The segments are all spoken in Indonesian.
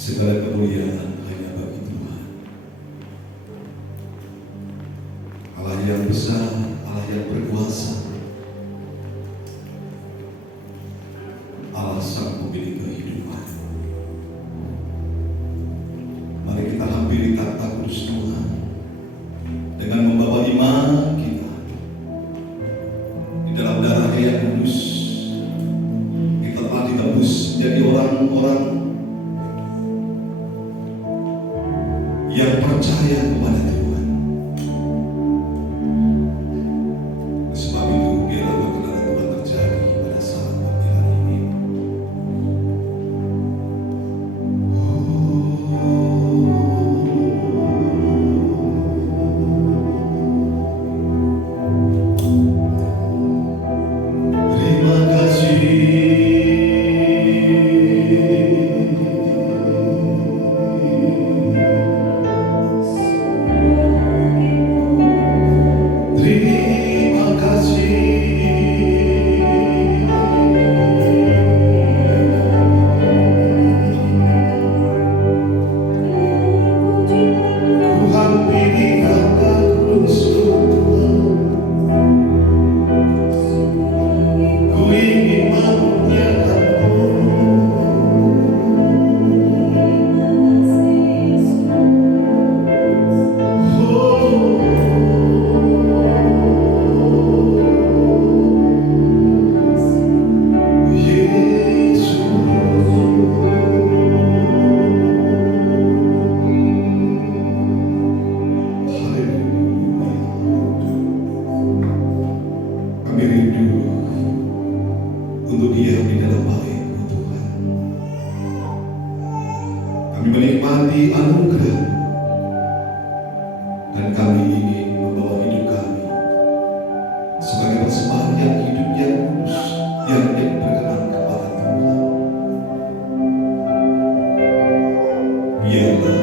Segala kemuliaan hanya bagi Tuhan. Allah yang besar, Allah yang berkuasa, Allah sang pemilik kehidupan. Mari kita hampiri takhta kudus Tuhan dengan membawa iman kita di dalam darah yang kudus. Kita telah ditebus menjadi orang-orang yang percaya kepada Tuhan. Sebab itu biarlah kebenaran Tuhan terjadi pada saat pagi hari ini. Terima kasih. Terima kasih. Ku hampiri takhta kudus Tuhan. Ku ingin memuliakan-Mu. Kami rindu untuk diam di dalam bait-Mu Tuhan. Kami menikmati anugerah dan kami ingin membawa hidup kami sebagai persembahan yang hidup, yang kudus, yang berkenan kepada Tuhan. Biarlah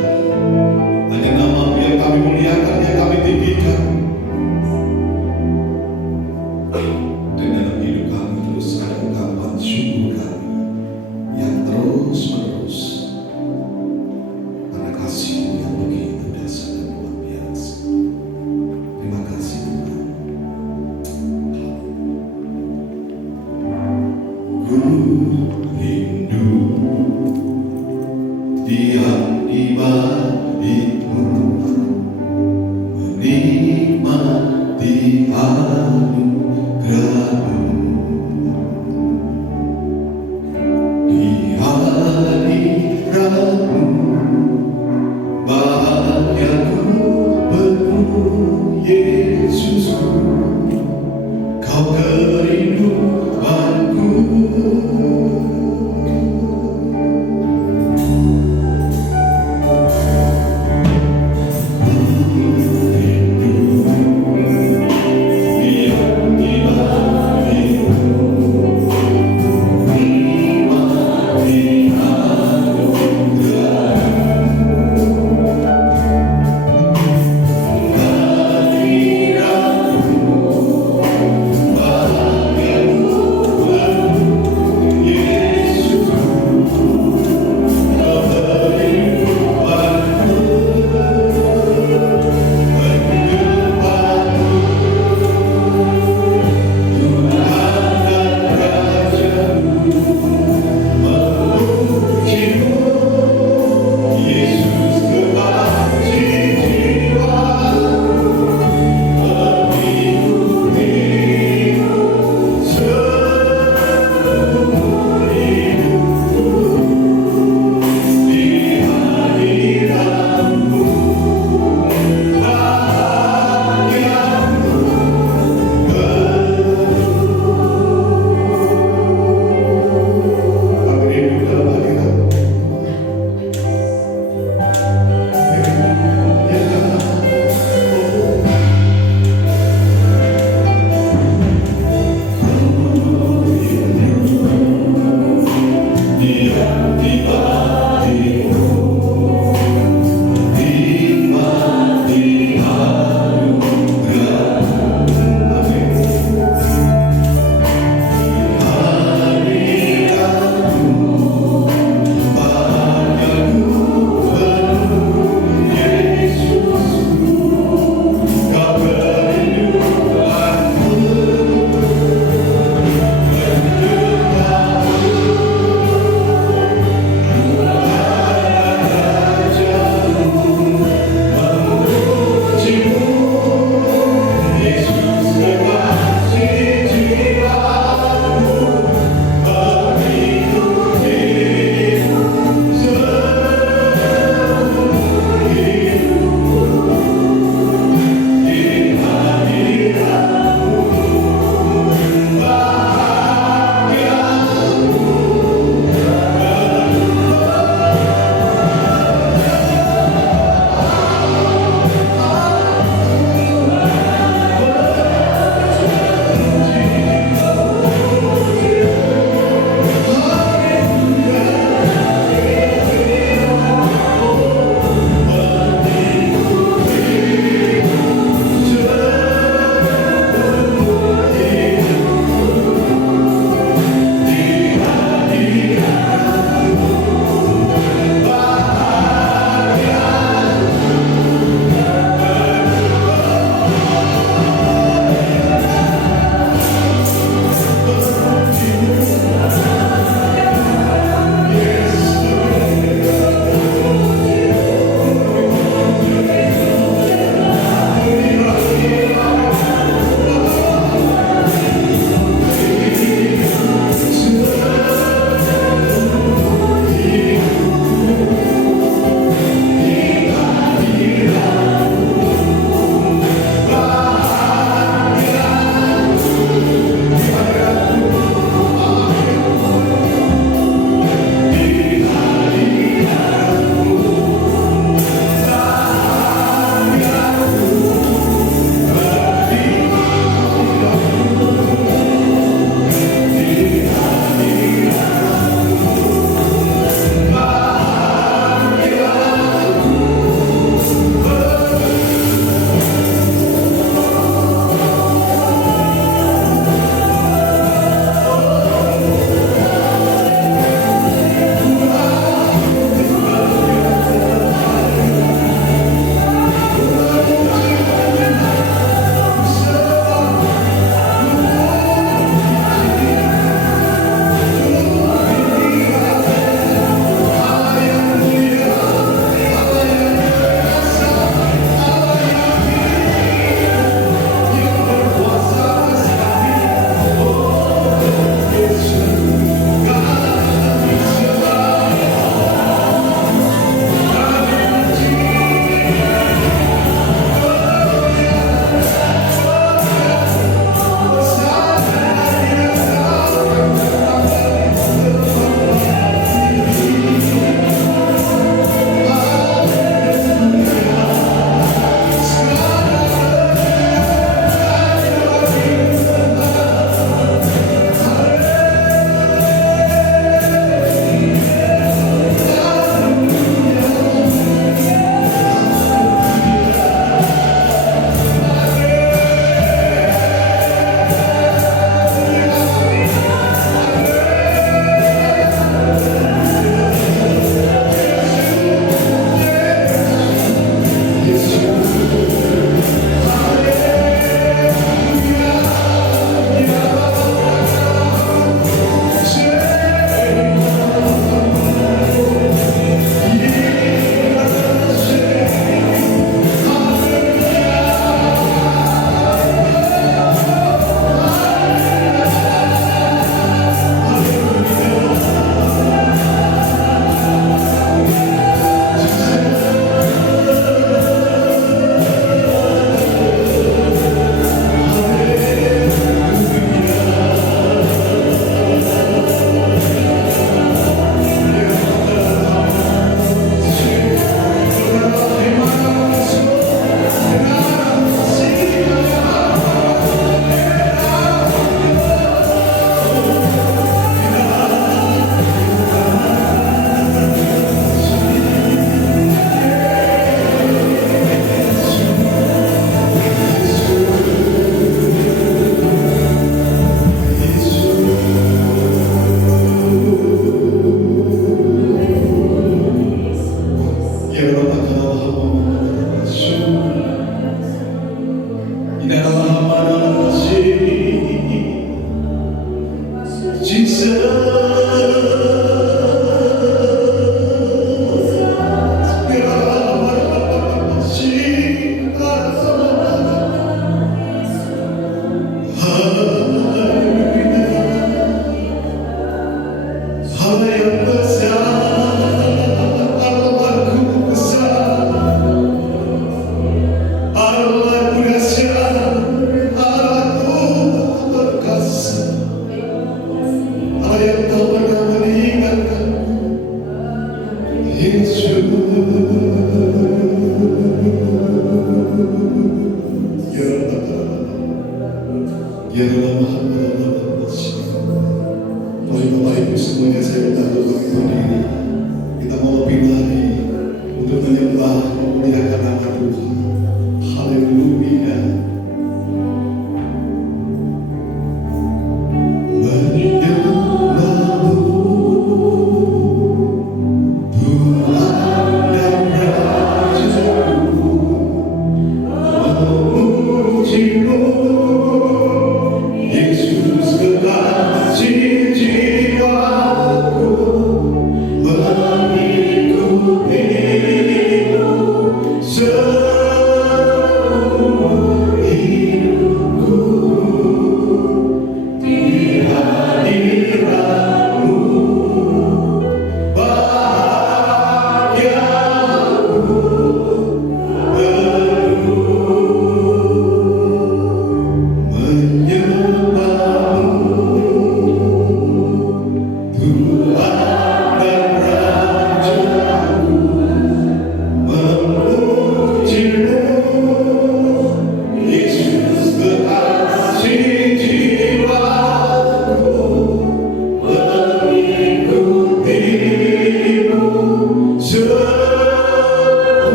hanya nama-Mu yang kami muliakan, yang kami tinggikan. Dan dalam hidup kami terus ada ungkapan syukur kami yang terus menerus karena kasih-Mu yang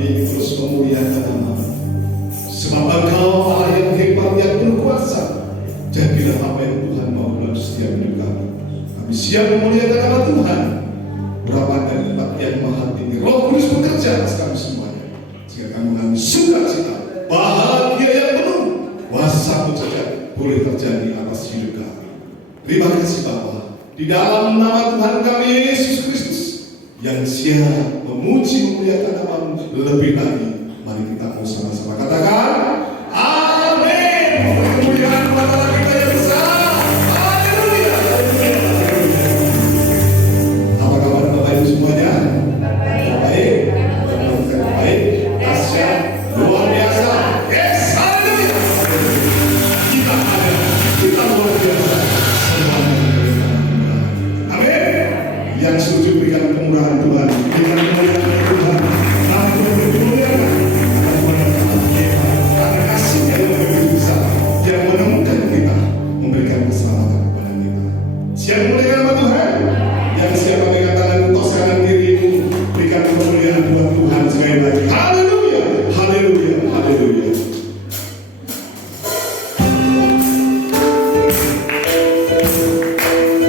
kami ingin terus memuliakan nama-Mu. Sebab Engkau Allah yang hebat, yang berkuasa. Jadilah apa yang Tuhan mau dalam setiap hidup kami. Kami siap memuliakan nama Tuhan. Berapa dari tempat yang maha tinggi, Roh Kudus bekerja atas kami semuanya, sehingga kami mengalami sukacita, bahagia yang penuh, kuasa mujizat boleh terjadi atas hidup kami. Terima kasih Bapa, di dalam nama Tuhan kami Yesus Kristus yang siap memuji memuliakan nama-Mu lebih lagi. Mari kita mau sama-sama katakan amin. Kemuliaan kepada kita yang besar. Haleluya. Apa kabar Bapak Ibu semuanya? Baik. Baik. Dahsyat, luar biasa. Yes, haleluya. Kita luar biasa. Amin. Yang setuju berikan kemurahan Tuhan, berikan kemuliaan Tuhan. Amin. Yang menemukan kita, memberikan keselamatan kepada kita. Siap memuliakan nama Tuhan. Yang siap memegang tangan tos kanan kirimu, berikan kemuliaan buat Tuhan sekali lagi. Haleluya, haleluya, haleluya.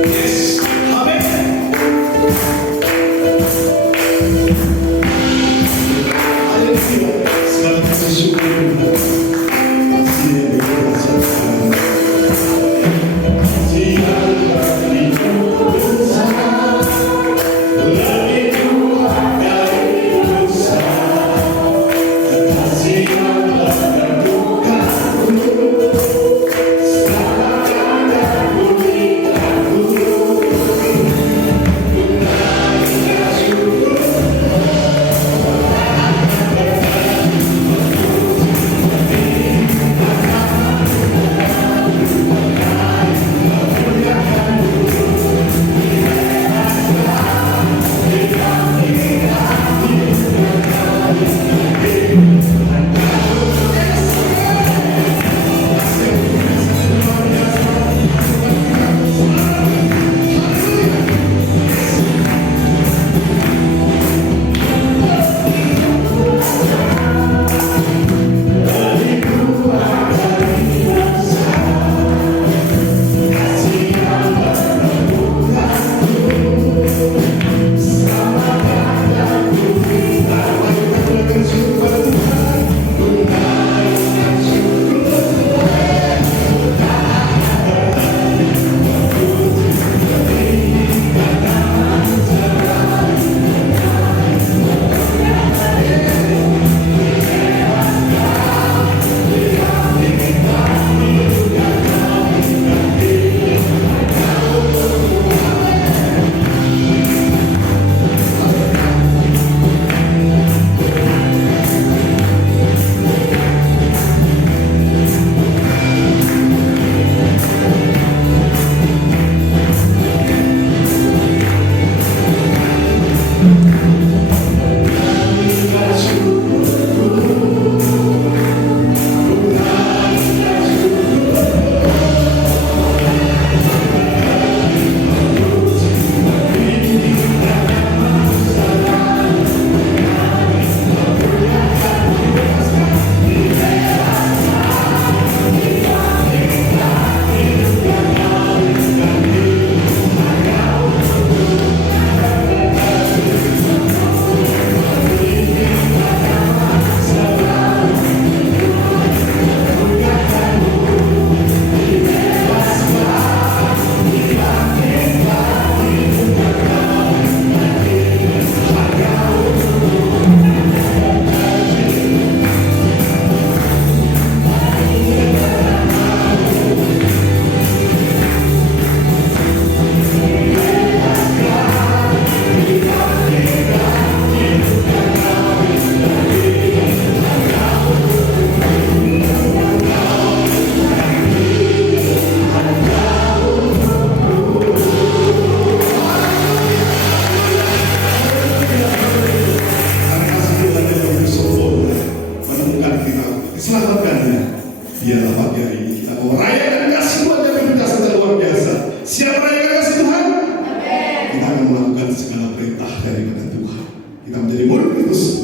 Yes, amin. Haleluya. Selamat bersyukur Tuhan.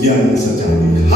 yang sejati.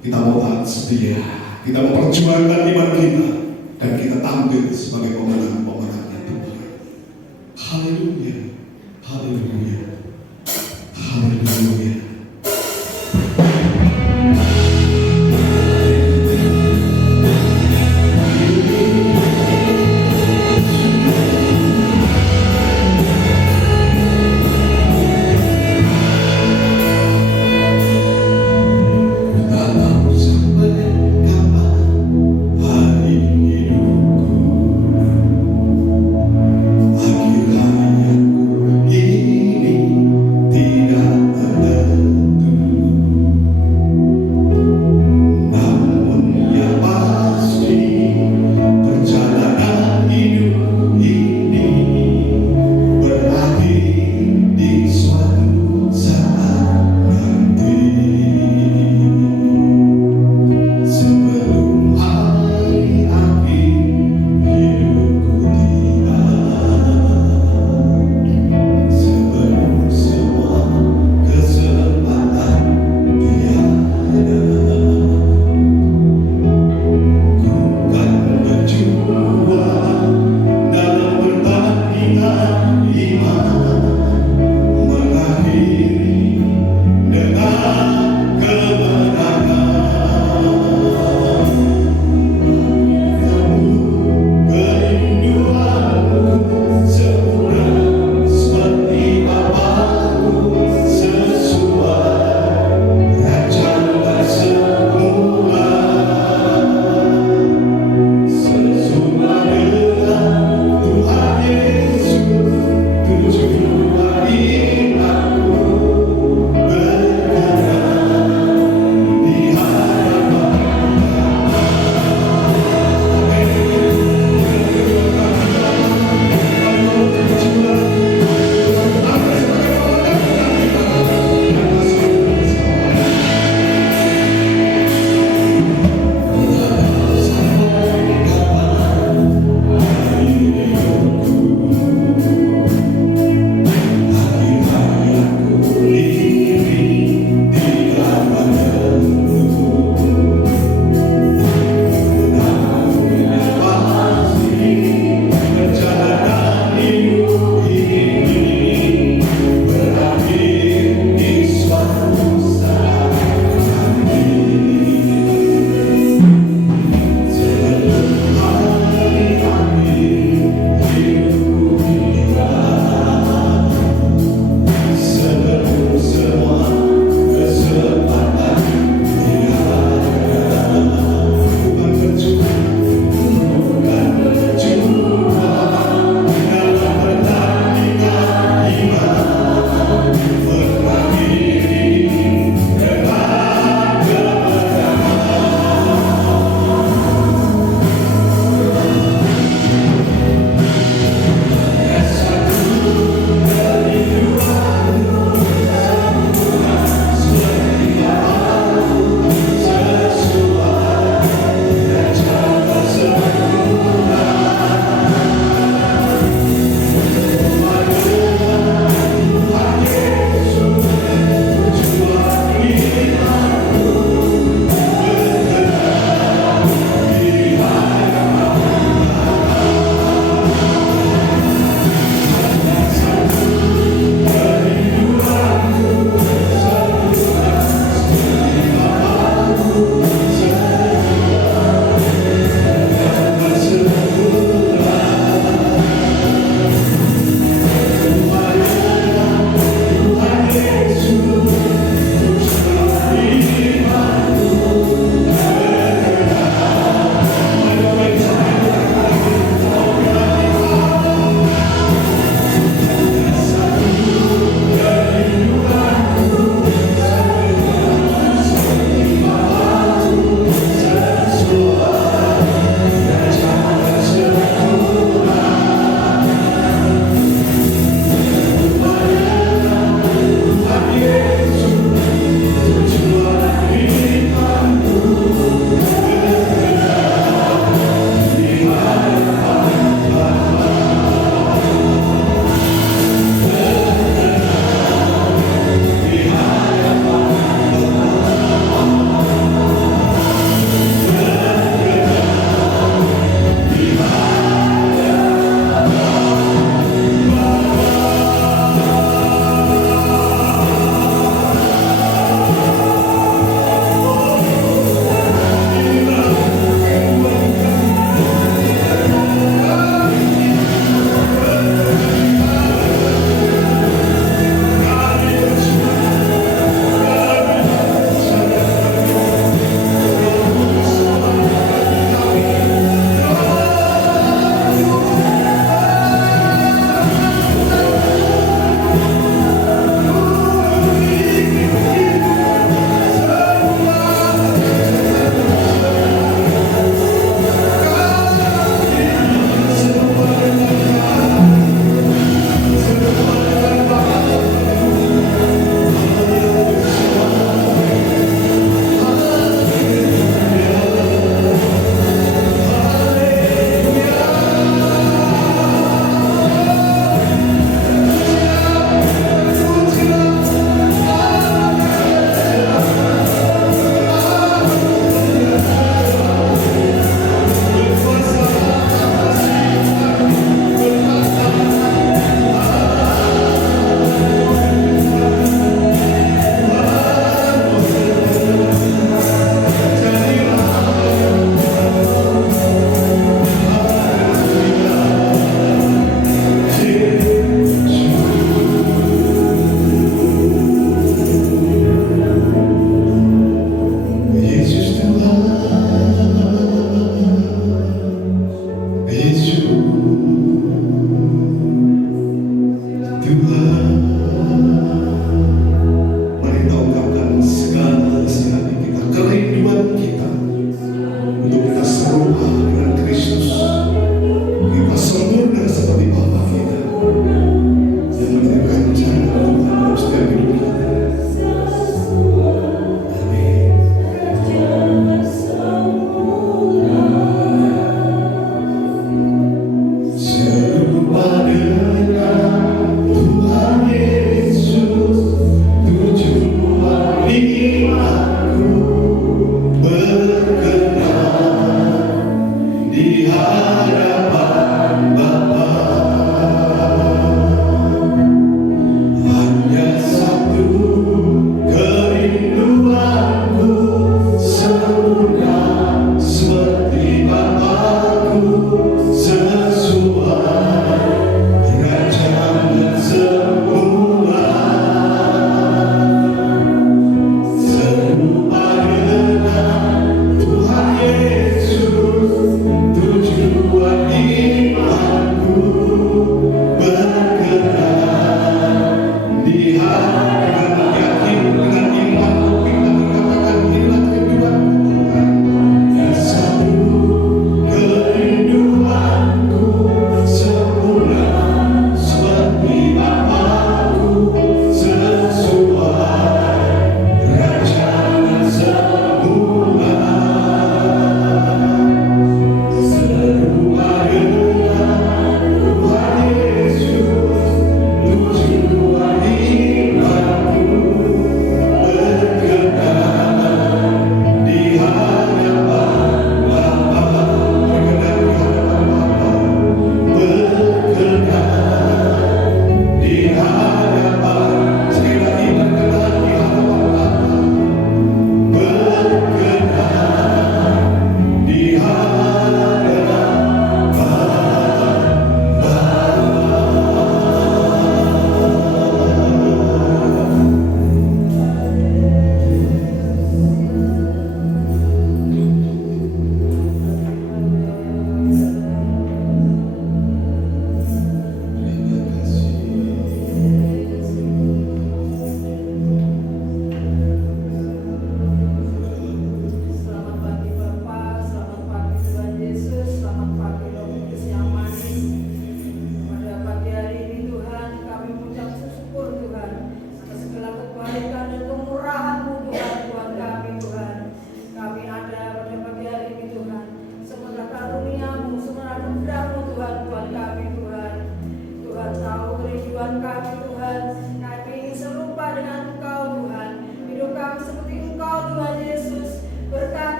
Kita mau taat setia, kita memperjuangkan iman kita, dan kita tampil sebagai pemenang-pemenangnya Tuhan. Haleluya, haleluya, haleluya. Akhir hayatku ini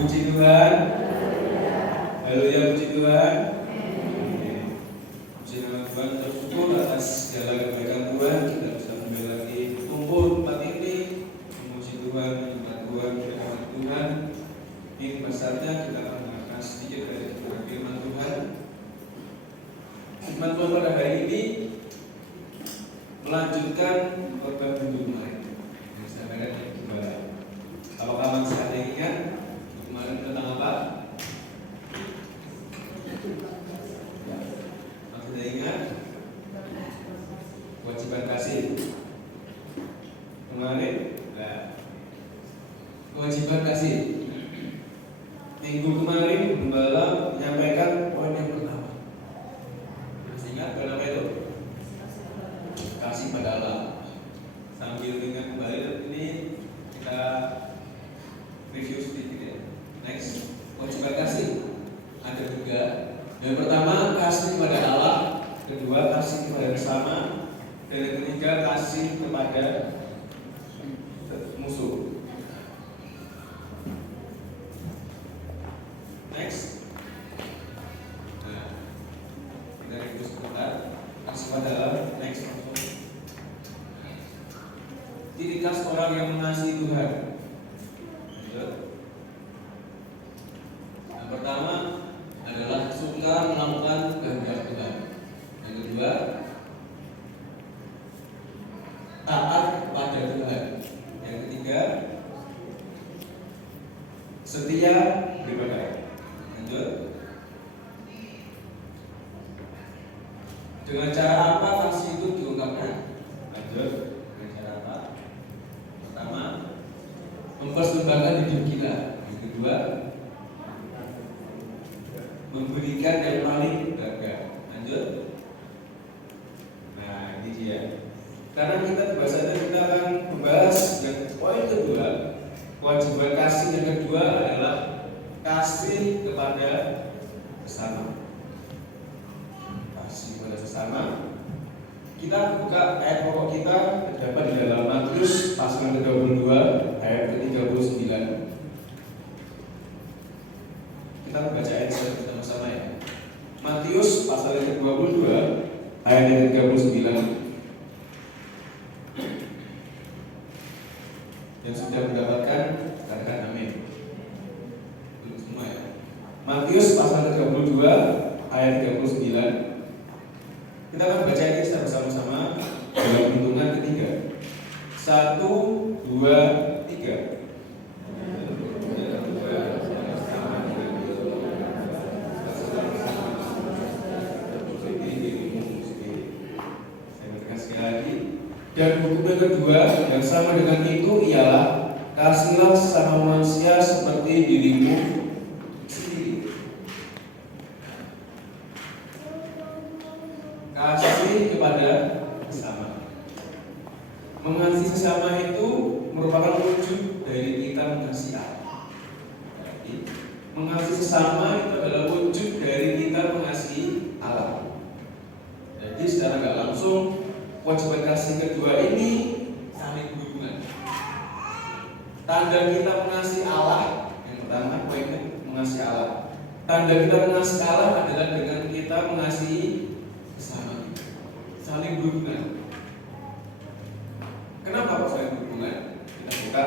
Puji Tuhan. Haleluya, puji Tuhan. Puji nama Tuhan, bersyukur atas segala kebaikan Tuhan. Kita bisa kembali lagi kumpul tempat ini, memuji Tuhan, menyembah Tuhan, firman Tuhan. Ini saatnya kita akan mendengarkan sedikit dari firman Tuhan. Firman Tuhan pada hari ini melanjutkan khotbah minggu kemarin. Yang saya bacakan yang kedua. Kalau kawan sekali ingat kemarin tentang apa? Masih ada ingat? Kewajiban kasih. Kemarin, nah, kewajiban kasih. Minggu kemarin Gembala menyampaikan poin yang pertama. Masih ingat kenapa itu? Kasih pada Allah. Sambil ingat kembali ini kita review sedikit ya. Next, kewajiban kasih ada 3. Yang pertama kasih kepada Allah, kedua kasih kepada sesama, dan yang ketiga kasih kepada musuh. Next, nah, kita review sebentar. Kasih kepada Allah. Next, ciri khas orang yang mengasihi Tuhan. Yang pertama adalah suka melakukan kehendak Tuhan. Yang kedua, taat kepada Tuhan. Yang ketiga, setia beribadah. Lanjut. Dengan cara apa kasih itu diungkapkan? Lanjut. Dengan cara apa? Pertama, mempersembahkan hidup kita. Yang kedua, memberikan yang paling berharga. Lanjut. Nah, ini dia. Karena kita biasanya kita akan membahas yang poin kedua, kewajiban kasih yang kedua adalah kasih kepada sesama. Kasih kepada sesama. Kita buka ayat pokok kita terdapat di dalam Matius pasal ke-22 ayat ke-39. Kita baca ayat bersama-sama ya. Matius pasal ke-22 ayat ke-39. Yang sudah mendapatkan katakan amin. Belum semua ya. Matius pasal ke-22 ayat 39. Kita akan baca ini secara bersama-sama dalam hitungan ketiga. 1, 2, 3. Dan hukum yang kedua yang sama dengan itu ialah kasihlah sesama manusia seperti dirimu sendiri. Kasih kepada sesama. Mengasihi sesama itu merupakan wujud dari kita mengasihi Allah. Jadi, mengasihi sesama itu adalah wujud dari kita mengasihi Allah. Jadi secara nggak langsung kewajiban kasih kedua ini saling berhubungan. Tanda kita mengasihi Allah, yang pertama poinnya mengasihi Allah. Tanda kita mengasihi Allah adalah dengan kita mengasihi sesama kita. Saling berhubungan. Kenapa kok saling berhubungan? Kita buka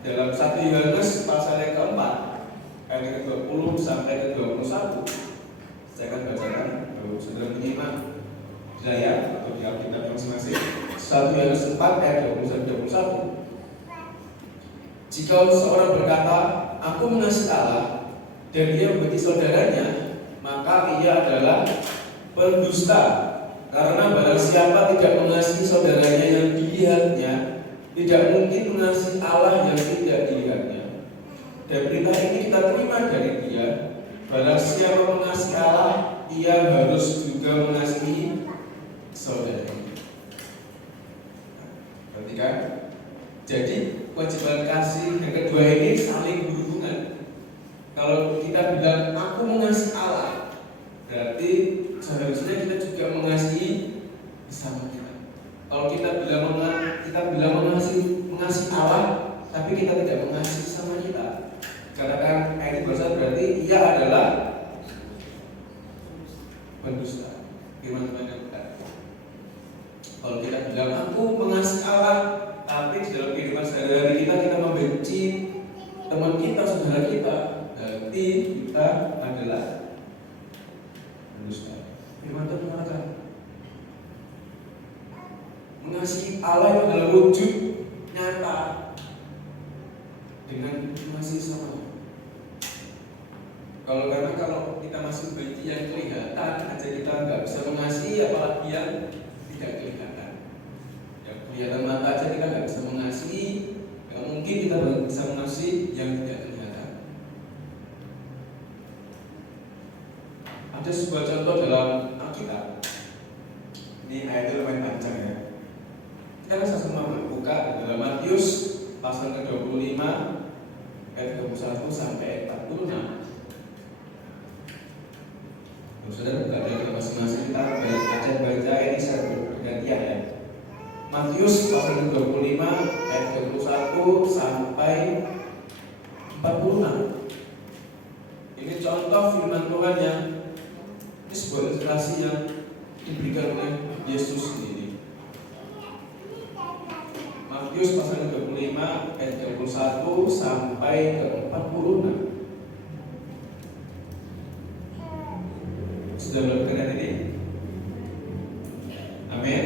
dalam 1 Yohanes pasal yang keempat ayat ke-20 sampai ke-21. Saya akan bacakan kalau sudah menyimak saya atau di Alkitab masing-masing. 1 Yohanes 4 ayat 20-21. Jika seorang berkata, aku mengasihi Allah, dan dia membenci saudaranya, maka ia adalah pendusta. Karena barang siapa tidak mengasihi saudaranya yang dilihatnya, tidak mungkin mengasihi Allah yang tidak dilihatnya. Dan berita ini kita terima dari dia, barang siapa mengasihi Allah, ia harus juga mengasihi saudara. Perhatikan. Jadi kewajiban kasih yang kedua ini saling berhubungan. Kalau kita bilang aku mengasihi Allah, berarti seharusnya kita juga mengasihi sesama kita. Kalau kita bilang mengasihi Allah, tapi kita tidak mengasihi sesama kita, katakan ayat ayat 21 berarti ia adalah pendusta. Firman Tuhan yang benar. Kalau kita bilang aku mengasihi Allah, tapi di dalam kehidupan sehari-hari kita membenci teman kita, saudara kita, berarti kita adalah pendusta. Firman Tuhan mengatakan mengasihi Allah itu adalah wujud nyata dengan mengasihi sama. Kalau kita masih benci yang kelihatan aja kita nggak bisa mengasihi, apalagi yang tidak kelihatan. Yang kelihatan mata aja kita nggak bisa mengasihi, nggak mungkin kita bisa mengasihi yang tidak kelihatan. Ada sebuah contoh dalam Alkitab. Ini ayatnya lumayan panjang ya. Kita sama buka dalam Matius pasal ke-25 ayat 21 sampai 46. Saudara buka dari masing-masing kita baca ini secara bergantian ya. Matius pasal ke-25 ayat 21 sampai 46. Ini contoh firman Tuhan yang ini sebuah ilustrasi yang diberikan oleh Yesus sendiri. Matius pasal ke-25 ayat 21 sampai ke 46. Sudah melakukan ini? Amin.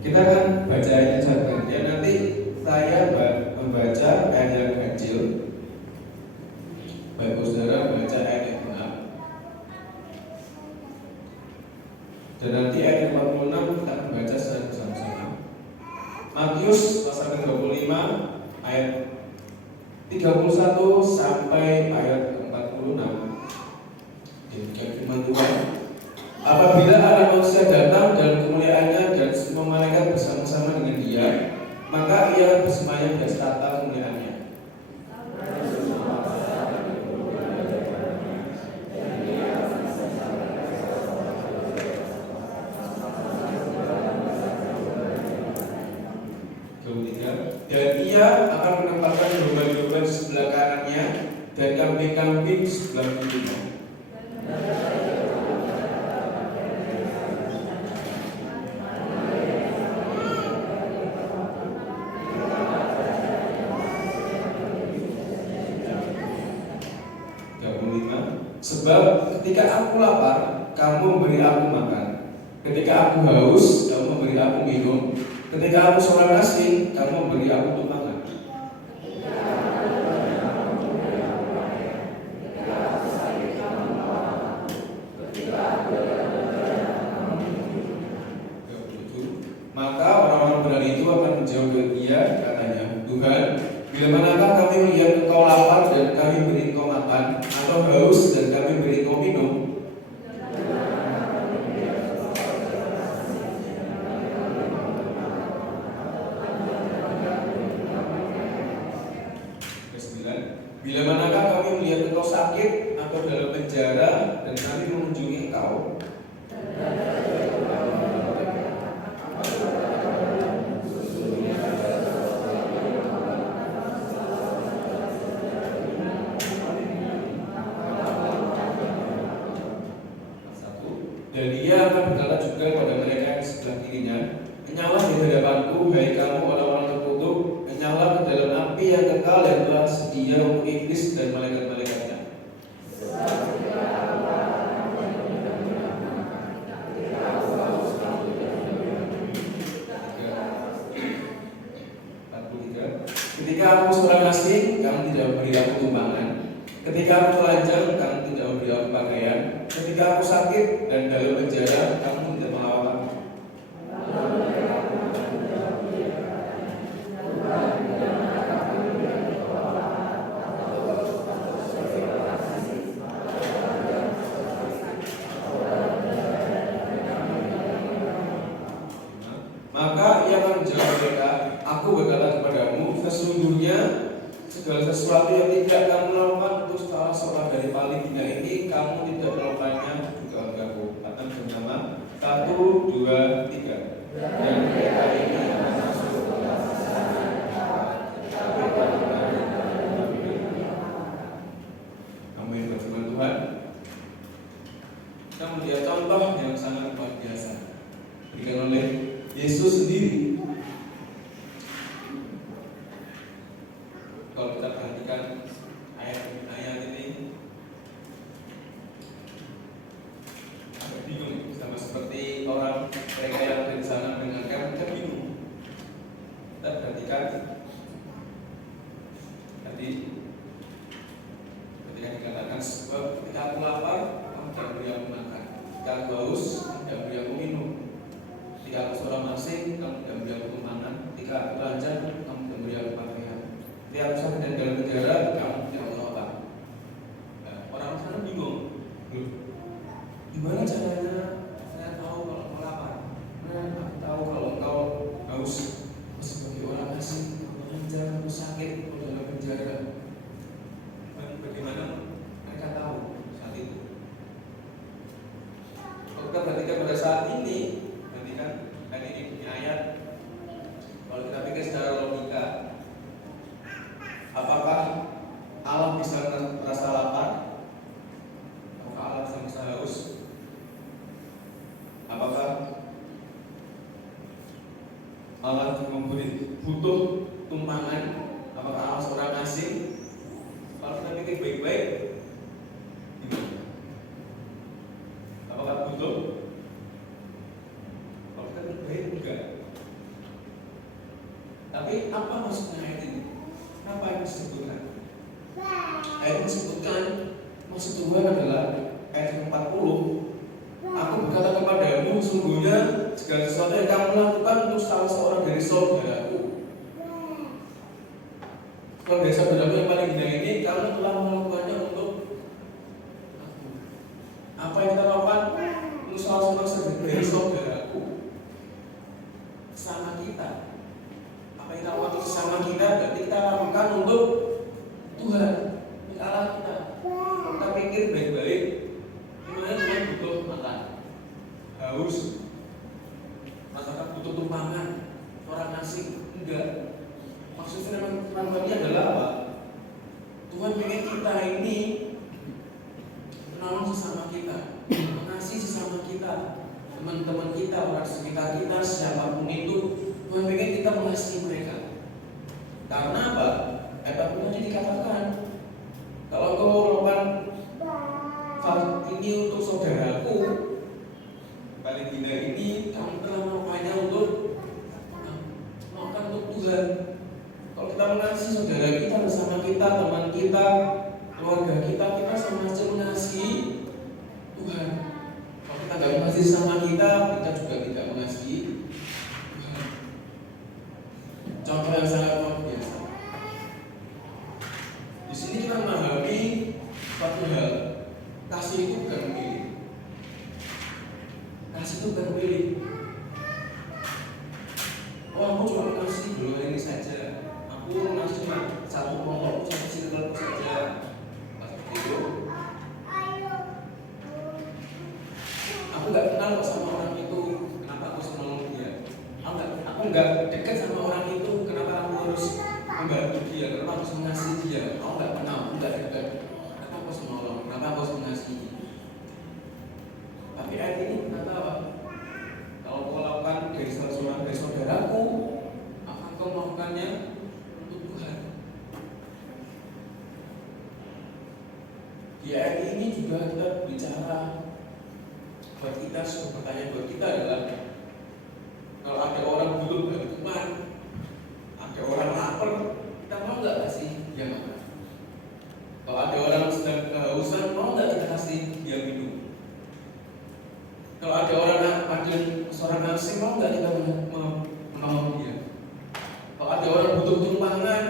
Kita akan baca ayat satu. Ya, nanti saya membaca ayat yang kecil. Baik saudara baca ayat yang 6. Dan nanti ayat 46 kita akan baca secara bersama-sama. Matius pasal ke-25 ayat 31 sampai ayat 46. Firman Tuhan, apabila Anak Manusia datang dalam kemuliaannya dan semua malaikat bersama-sama dengan Dia, maka Ia bersemayam di atas tahta kemuliaannya. Dan Ia akan menempatkan domba-domba di sebelah kanannya dan kambing-kambing di sebelah kirinya. Sebab ketika aku lapar, kamu memberi aku makan. Ketika aku haus, kamu memberi aku minum. Ketika aku seorang asing, kamu memberi aku tumpangan. Maka orang-orang benar itu akan menjawab Dia, katanya, Tuhan, bila manakah kami melihat Engkau lapar dan kami beri Engkau makan, atau haus dan kami beri Engkau minum? Bila manakah kami melihat Engkau sakit atau dalam penjara dan kami mengunjungi Engkau? Dan Ia akan berkata juga kepada mereka yang di sebelah kirinya, menyala di hadapanku, hai kamu orang-orang terkutuk, menyala ke dalam api yang kekal yang telah sedia untuk iblis dan malaikat-malaikatnya. Ketika aku seorang asing, kamu tidak memberi aku tumpangan. Ketika aku telanjang, kamu tidak memberi aku pakaian. Ketika aku sakit dan dalam penjara, kamu tidak melawat aku. Maka Ia akan menjawab mereka, aku berkata kepadamu, sesungguhnya segala sesuatu yang tidak kamu lakukan untuk salah seorang dari paling hina ini, kamu tidak melakukannya juga olehku. Akan bersama 1, 2, 3. Dan mereka ini akan masuk ke dalam sana. melihat contoh yang sangat luar biasa diberikan oleh Yesus sendiri. Kalau kita perhatikan ayat ini agak bingung, sama seperti orang mereka yang ada di sana mendengarkan, mereka bingung. Kita perhatikan tadi ketika dikatakan sebab ketika aku lapar, kamu tidak beri aku makan. Ketika aku haus, kamu tidak beri aku minum. Ketika aku seorang asing, kamu tidak beri aku tumpangan. Ketika aku telanjang, kamu tidak beri aku pakaian. Ketika aku sakit dan dalam penjara, kamu tidak apa. Nah, orang sana bingung. Loh, gimana caranya saya tahu kalau kau lapar? Aku tahu kalau kau haus. Sebagai orang asing, kamu telanjang, kamu sakit, kamu dalam penjara. Bagaimana mereka tahu saat itu? Kalau kita perhatikan pada saat ini, perhatikan dan ini punya ayat. Kalau kita pikir secara logika, apakah Allah bisa merasa lapar? Apakah Allah bisa merasa haus? Apakah Allah memberi butuh tumpangan? Apakah Allah seorang asing? Kalau kita pikir baik-baik, gimana? Apakah butuh? Kalau kita pikir baik, enggak. Tapi apa maksudnya ayat ini? Apa yang disebutkan? Ayat yang disebutkan maksud Tuhan adalah ayat 40. Aku berkata kepadamu, sungguhnya segala sesuatu yang kamu lakukan untuk salah seorang dari saudaraku. Kalau dari saudaramu yang paling hina ini, kamu telah melakukannya untuk aku. Apa yang kita lakukan untuk salah seorang dari saudaraku? Sama kita. Apa yang kita lakukan untuk sesama kita, berarti kita lakukan untuk Tuhan, untuk Allah kita. Kalau kita pikir baik-baik, gimana Tuhan butuh makan, haus, masyarakat butuh tumpangan, orang asing, enggak. Maksudnya memang ini adalah apa? Tuhan ingin kita ini menolong sesama kita, mengasihi sesama kita, teman-teman kita, orang sekitar kita, siapapun itu. Tuhan ingin kita mengasihi mereka. Karena apa? Ayat tadi dikatakan, kalau kau melakukan ini untuk saudaraku, paling tidak ini kamu telah melakukannya untuk melakukan untuk Tuhan. Kalau kita mengasihi saudara kita, bersama kita, teman kita, keluarga kita, kita sama saja mengasihi Tuhan. Kalau kita tidak mengasihi sama kita juga tidak mengasihi Tuhan. Contoh yang sangat luar biasa. Di sini kita memahami satu hal, kasih itu bukan memilih. Kasih itu bukan memilih. Oh, aku cuma kasih dulu ini saja. Aku ngasih cuma satu kelompok, satu circle saja. Seperti itu. Aku nggak kenal kok sama orang itu. Kenapa aku harus menolong dia? Aku nggak dekat sama orang itu. Kenapa aku harus membantu dia? Kenapa aku harus mengasihi dia? Aku nggak kenal, aku nggak dekat. Kenapa aku harus menolong? Kenapa aku harus mengasihi? Tapi ayat ini berkata apa? Kalau kau lakukan dari salah seorang dari saudaraku, akan kau melakukannya untuk Tuhan. Di ayat ini juga kita bicara buat kita, pertanyaan buat kita adalah kalau ada orang butuh bantuan, ada orang lapar, kita mau nggak kasih dia makan? Kalau ada orang sedang kehausan, mau nggak kita kasih dia minum? Kalau ada seorang asing, mau nggak kita menolong dia? Kalau ada orang butuh tumpangan,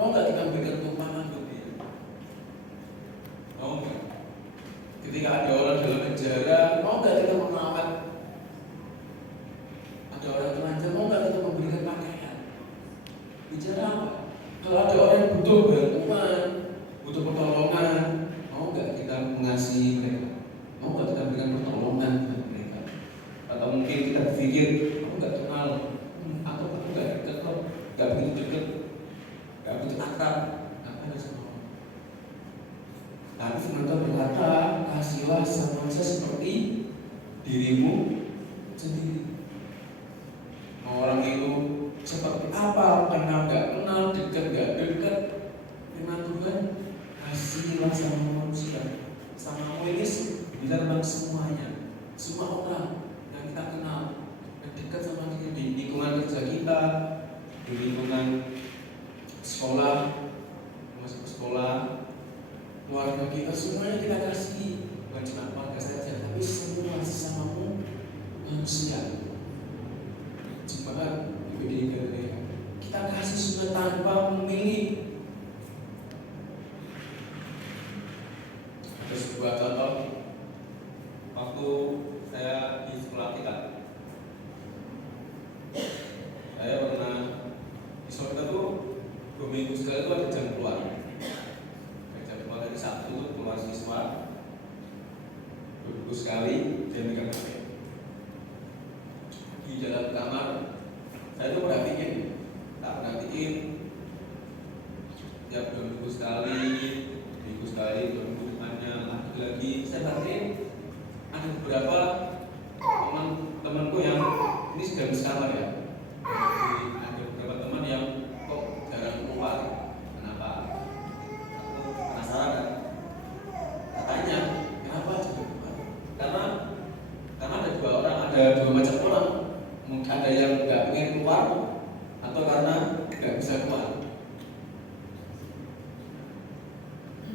mau nggak kita berikan tumpangan buat dia? Mau nggak? Ketika ada orang dalam penjara, mau nggak kita merawat? Ada orang telanjang, mau nggak kita memberikan pakaian? Bicara apa? Kalau ada orang yang butuh bantuan, butuh pertolongan, mau nggak kita mengasihi mereka? Mau nggak kita berikan pertolongan buat mereka? Atau mungkin kita berpikir, aku nggak kenal, atau aku nggak dekat, nggak begitu dekat, nggak begitu akrab, apa harus menolong? Tapi firman Tuhan berkata, kasih kasihlah sama manusia seperti dirimu sendiri. Mau orang itu seperti apa, kenal gak kenal, dekat gak dekat, firman Tuhan, kasihlah sama manusia. Samamu ini bisa tentang semuanya, semua orang yang kita kenal, yang dekat sama kita di lingkungan kerja kita, di lingkungan sekolah, masuk ke sekolah, keluarga kita, semuanya kita kasih. Bukan cuma keluarga saja, tapi semua sesamamu manusia. Jemaat di gereja, kita kasih sudah tanpa memilih. Ada sebuah contoh waktu saya di sekolah kita. Saya pernah di sekolah kita tuh 2 minggu sekali tuh ada jam keluar. Jam keluar dari Sabtu tuh keluar siswa 2 minggu sekali jam 3 sore. Di dalam kamar saya tuh perhatiin tiap 2 minggu sekali, 2 minggu depannya lagi saya perhatiin ada beberapa teman-temanku yang ini sudah sekamar ya. Jadi, ada beberapa teman yang kok jarang keluar. Kenapa? Aku penasaran kan? Katanya kenapa juga keluar? Karena ada 2 orang, ada 2 macam orang. Mungkin ada yang nggak ingin keluar atau karena nggak bisa keluar.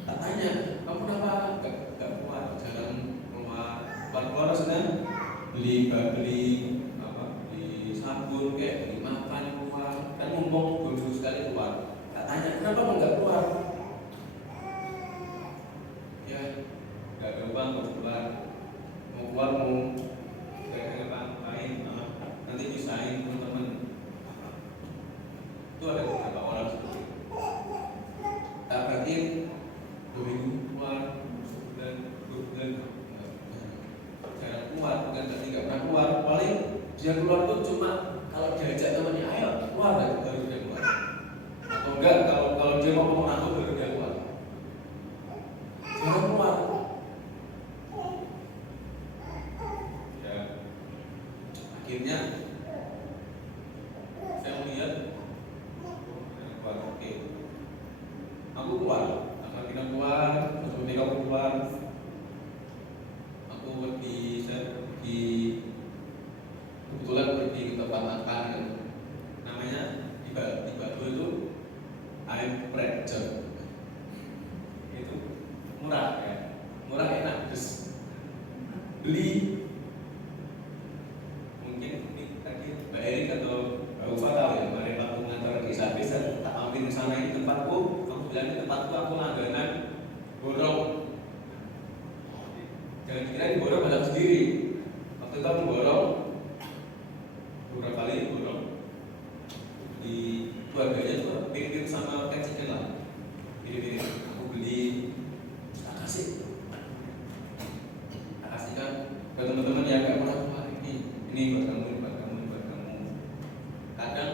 Tak tanya, kamu kenapa nggak keluar? Jarang keluar maksudnya beli sabun kayak beli makan keluar. Kan mumpung 2 minggu sekali keluar. Tak tanya, kenapa kamu nggak keluar? Ya, nggak ada uang mau keluar. Mau keluar mau ngapain? Nanti pisahin teman-teman. Itu ada beberapa orang seperti itu. Tak perhatiin 2 minggu keluar, sebulan, 2 bulan jarang keluar, bukan berarti nggak pernah keluar. Paling dia keluar tuh cuma kalau diajak temannya, ayo keluar, baru dia keluar. Atau enggak kalau dia mau ngomong aku baru dia keluar. Jarang keluar. Ya, akhirnya saya melihat keluar, oke. Aku keluar, ketika aku keluar, aku kebetulan pergi ke tempat makan, namanya di Batu itu ayam pretzel, itu murah ya, murah enak, terus beli. Mungkin ini tadi Mbak Erik atau Mbak Ufa tahu ya, kemarin aku ngantar ke Isabel, tak mampir ke sana, ini tempatku. Aku bilang ini tempatku, aku langganan borong. Jangan dikira di borong ada sendiri. Waktu itu aku borong beberapa kali borong di keluarganya tuh mirip sama kayak chicken lah, mirip. Aku beli, tak kasihkan ke teman-teman yang nggak pernah keluar. Ini buat kamu. Kadang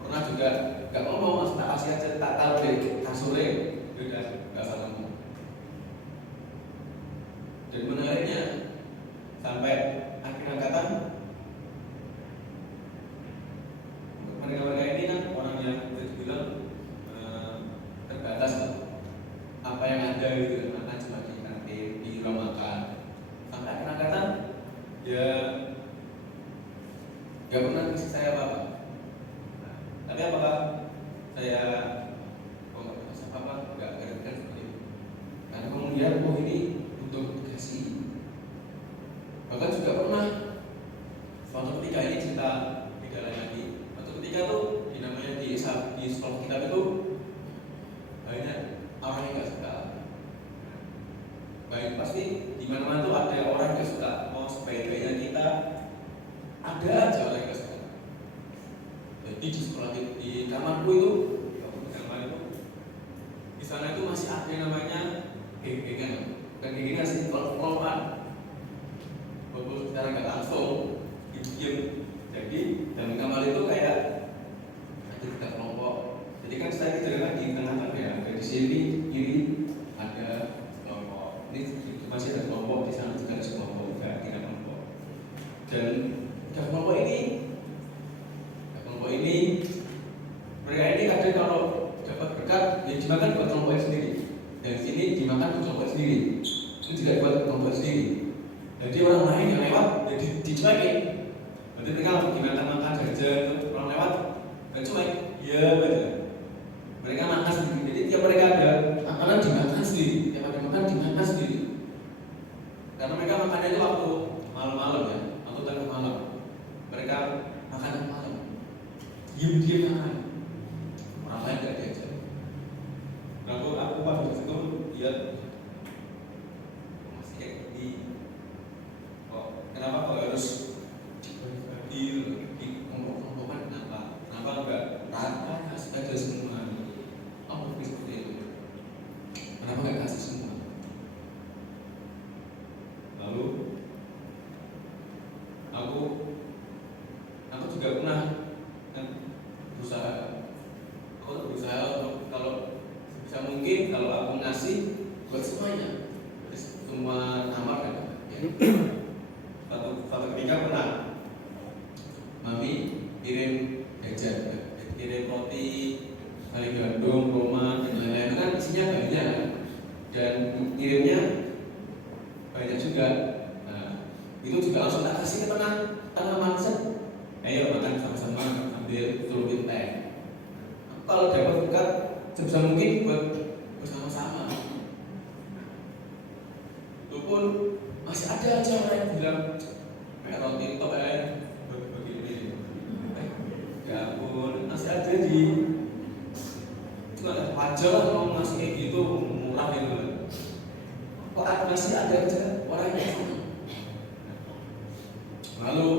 pernah juga nggak ngomong, mas tak kasih aja, tak taruh deh kasurnya, udah nggak salah ngomong. Dan menariknya sampai akhir angkatan, mereka ini kan orang yang bisa dibilang terbatas lah. Apa yang ada gitu, makan cuma di kantin, di ruang makan. Sampai akhir angkatan, ya nggak pernah kasih saya apa-apa. Tapi apakah saya nggak merasa apa-apa? Nggak seperti itu. Karena kemudian ini butuh dikasih. Bahkan juga pernah suatu ketika, ini cerita beda lagi. Suatu ketika tuh namanya di sekolah kita itu banyak orang yang nggak suka. Baik, pasti di mana-mana tuh ada orang yang nggak suka. Mau sebaik-baiknya kita, ada aja orang yang nggak suka. Jadi di sekolah di kamarku itu, di sana itu masih ada yang namanya geng-gengan. Bukan geng-gengan sih, kelompok-kelompokan. Walaupun secara nggak langsung diem. Jadi dalam kamar itu kayak ada 3 kelompok. Jadi kan saya jalan di tengah-tengah ya, di sini kiri ada kelompok. Ini masih ada kelompok di Dan kelompok ini mereka ini kadang kalau dapat berkat ya dimakan buat kelompok sendiri, dan sini dimakan buat kelompok sendiri, itu juga buat kelompok sendiri. Jadi orang lain yang lewat jadi dicuekin. Berarti mereka dimakan makan jajan, orang lewat dan cuek, ya betul. Mereka makan sendiri. Jadi tiap mereka ada makanan dimakan sendiri, tiap ada makan dimakan sendiri. Karena mereka makannya itu waktu malam-malam ya, waktu tengah malam. Mereka makan malam, diam-diam makan. Orang lain tidak diajak. Lalu aku pada situ lihat masih kayak gini. Kenapa kalau harus di kelompok-kelompokan? Kenapa enggak rata kasih aja semua? Apa seperti itu? Kenapa enggak kasih semua? Lalu aku juga pernah berusaha untuk kalau bisa mungkin kalau aku ngasih buat semuanya, semua kamar kan. Satu ketika pernah mami kirim jajan, kirim roti, kali gandum, roman, dan lain-lain. Itu kan isinya banyak dan kirimnya banyak juga. Nah, itu juga langsung tak kasih ke tengah mindset. Ayo makan sama-sama sambil celupin teh. Kalau dapat berkat sebisa mungkin buat bersama-sama. Itu pun masih ada aja orang yang bilang kayak roti tok begini. Ya ampun, masih ada di cuma wajar kalau masih kayak gitu murah gitu. Kok masih ada aja orang yang sama. Lalu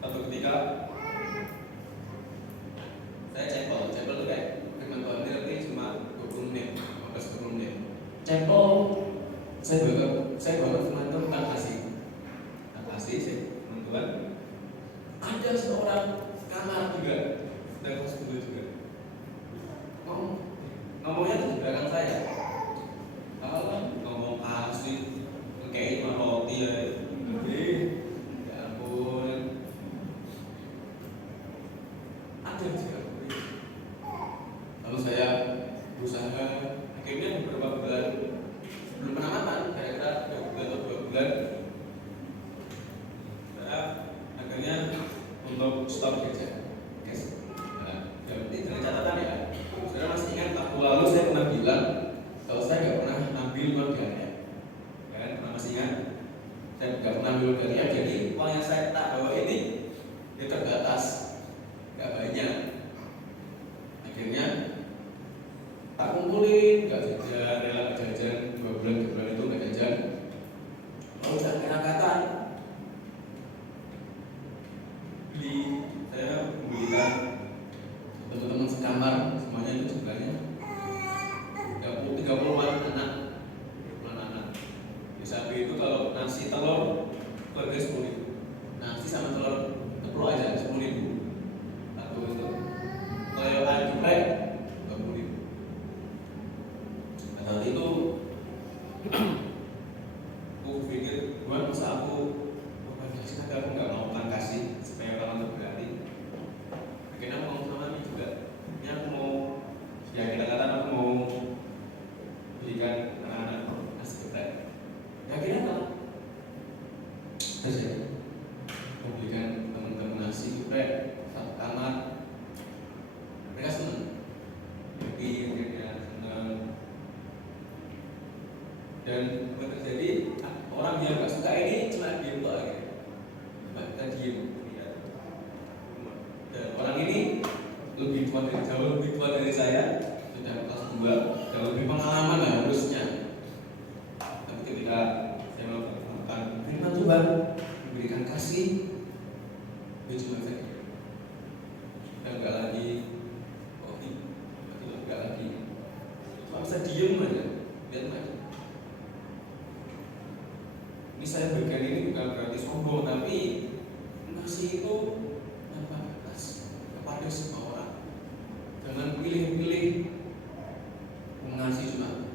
satu ketika saya cepel itu kayak firman Tuhan ini cuma 20 menit, 15-20 menit. Cepel saya bawa firman Tuhan tentang kasih sih firman Tuhan. Ada seorang kamar juga, dan kelas 10 juga. Ngomongnya tuh di belakang saya. Kalau ngomong kasih, kayak roti ya. Ya ampun. Ada juga. Lalu saya berusaha, akhirnya beberapa bulan belum pernah makan, kira-kira 3 bulan atau 2 bulan. Saya akhirnya untuk stop jajan. Nah, ini dengan catatan ya. Saudara masih ingat waktu lalu saya pernah bilang kalau saya nggak pernah ambil uang ganda, kan? Masih ingat? Saya nggak pernah ambil uang ganda, jadi uang yang saya tak bawa ini dia terbatas, nggak banyak. Akhirnya tak kumpulin, nggak jajan, rela jajan 2 bulan 3 bulan itu nggak jajan. Lalu saya kena saya membelikan teman-teman sekamar semuanya itu jumlahnya 30-an anak. Di samping itu kalau nasi telur harga 10.000. Nasi sama telur tepung aja 10.000. Satu itu. Kalau ayam geprek 20.000. Nah, saat itu aku pikir, Tuhan masa aku nggak mau kan kasih supaya orang itu berarti. Akhirnya aku ngomong sama Mami juga, ini aku mau, ya kata-kata aku mau belikan anak-anak nasi geprek. Ya akhirnya apa? Terus ya, mau belikan teman-teman nasi geprek satu kamar. Mereka senang, happy, mereka senang. Dan terjadi orang yang nggak suka ini cuma diem tuh aja. Kita diem. Dan orang ini jauh lebih tua dari saya, sudah kelas 2, dan lebih pengalaman lah harusnya. Tapi ketika saya melakukan firman Tuhan, memberikan kasih, dia cuma saya. Dan nggak lagi kopi, nggak lagi. Cuma bisa diem aja, lihat aja. Ini saya bagian ini bukan berarti sombong, tapi ngasih itu tanpa batas kepada semua orang. Jangan pilih-pilih mengasihi cuma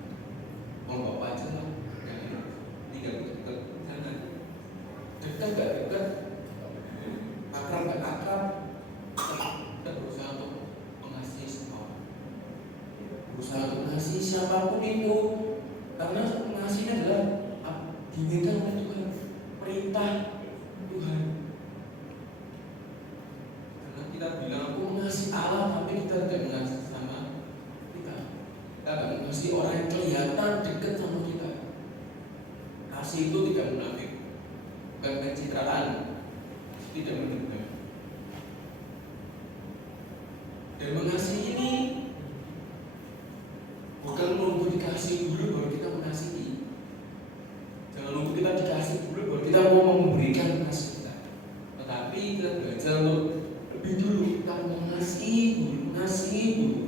pintu. Karena mengasihi adalah diminta oleh Tuhan, perintah Tuhan. Karena kita bilang aku mengasihi Allah, tapi kita tidak mengasihi sama kita. Kita tidak mengasihi orang yang kelihatan dekat sama kita. Kasih itu tidak munafik, bukan pencitraan, tidak menendam. Dan mengasihi ini bukan menunggu dikasih dulu baru kita mengasihi. Jangan nunggu kita dikasih dulu baru kita mau memberikan kasih kita. Tetapi kita belajar untuk lebih dulu kita mengasihi dulu.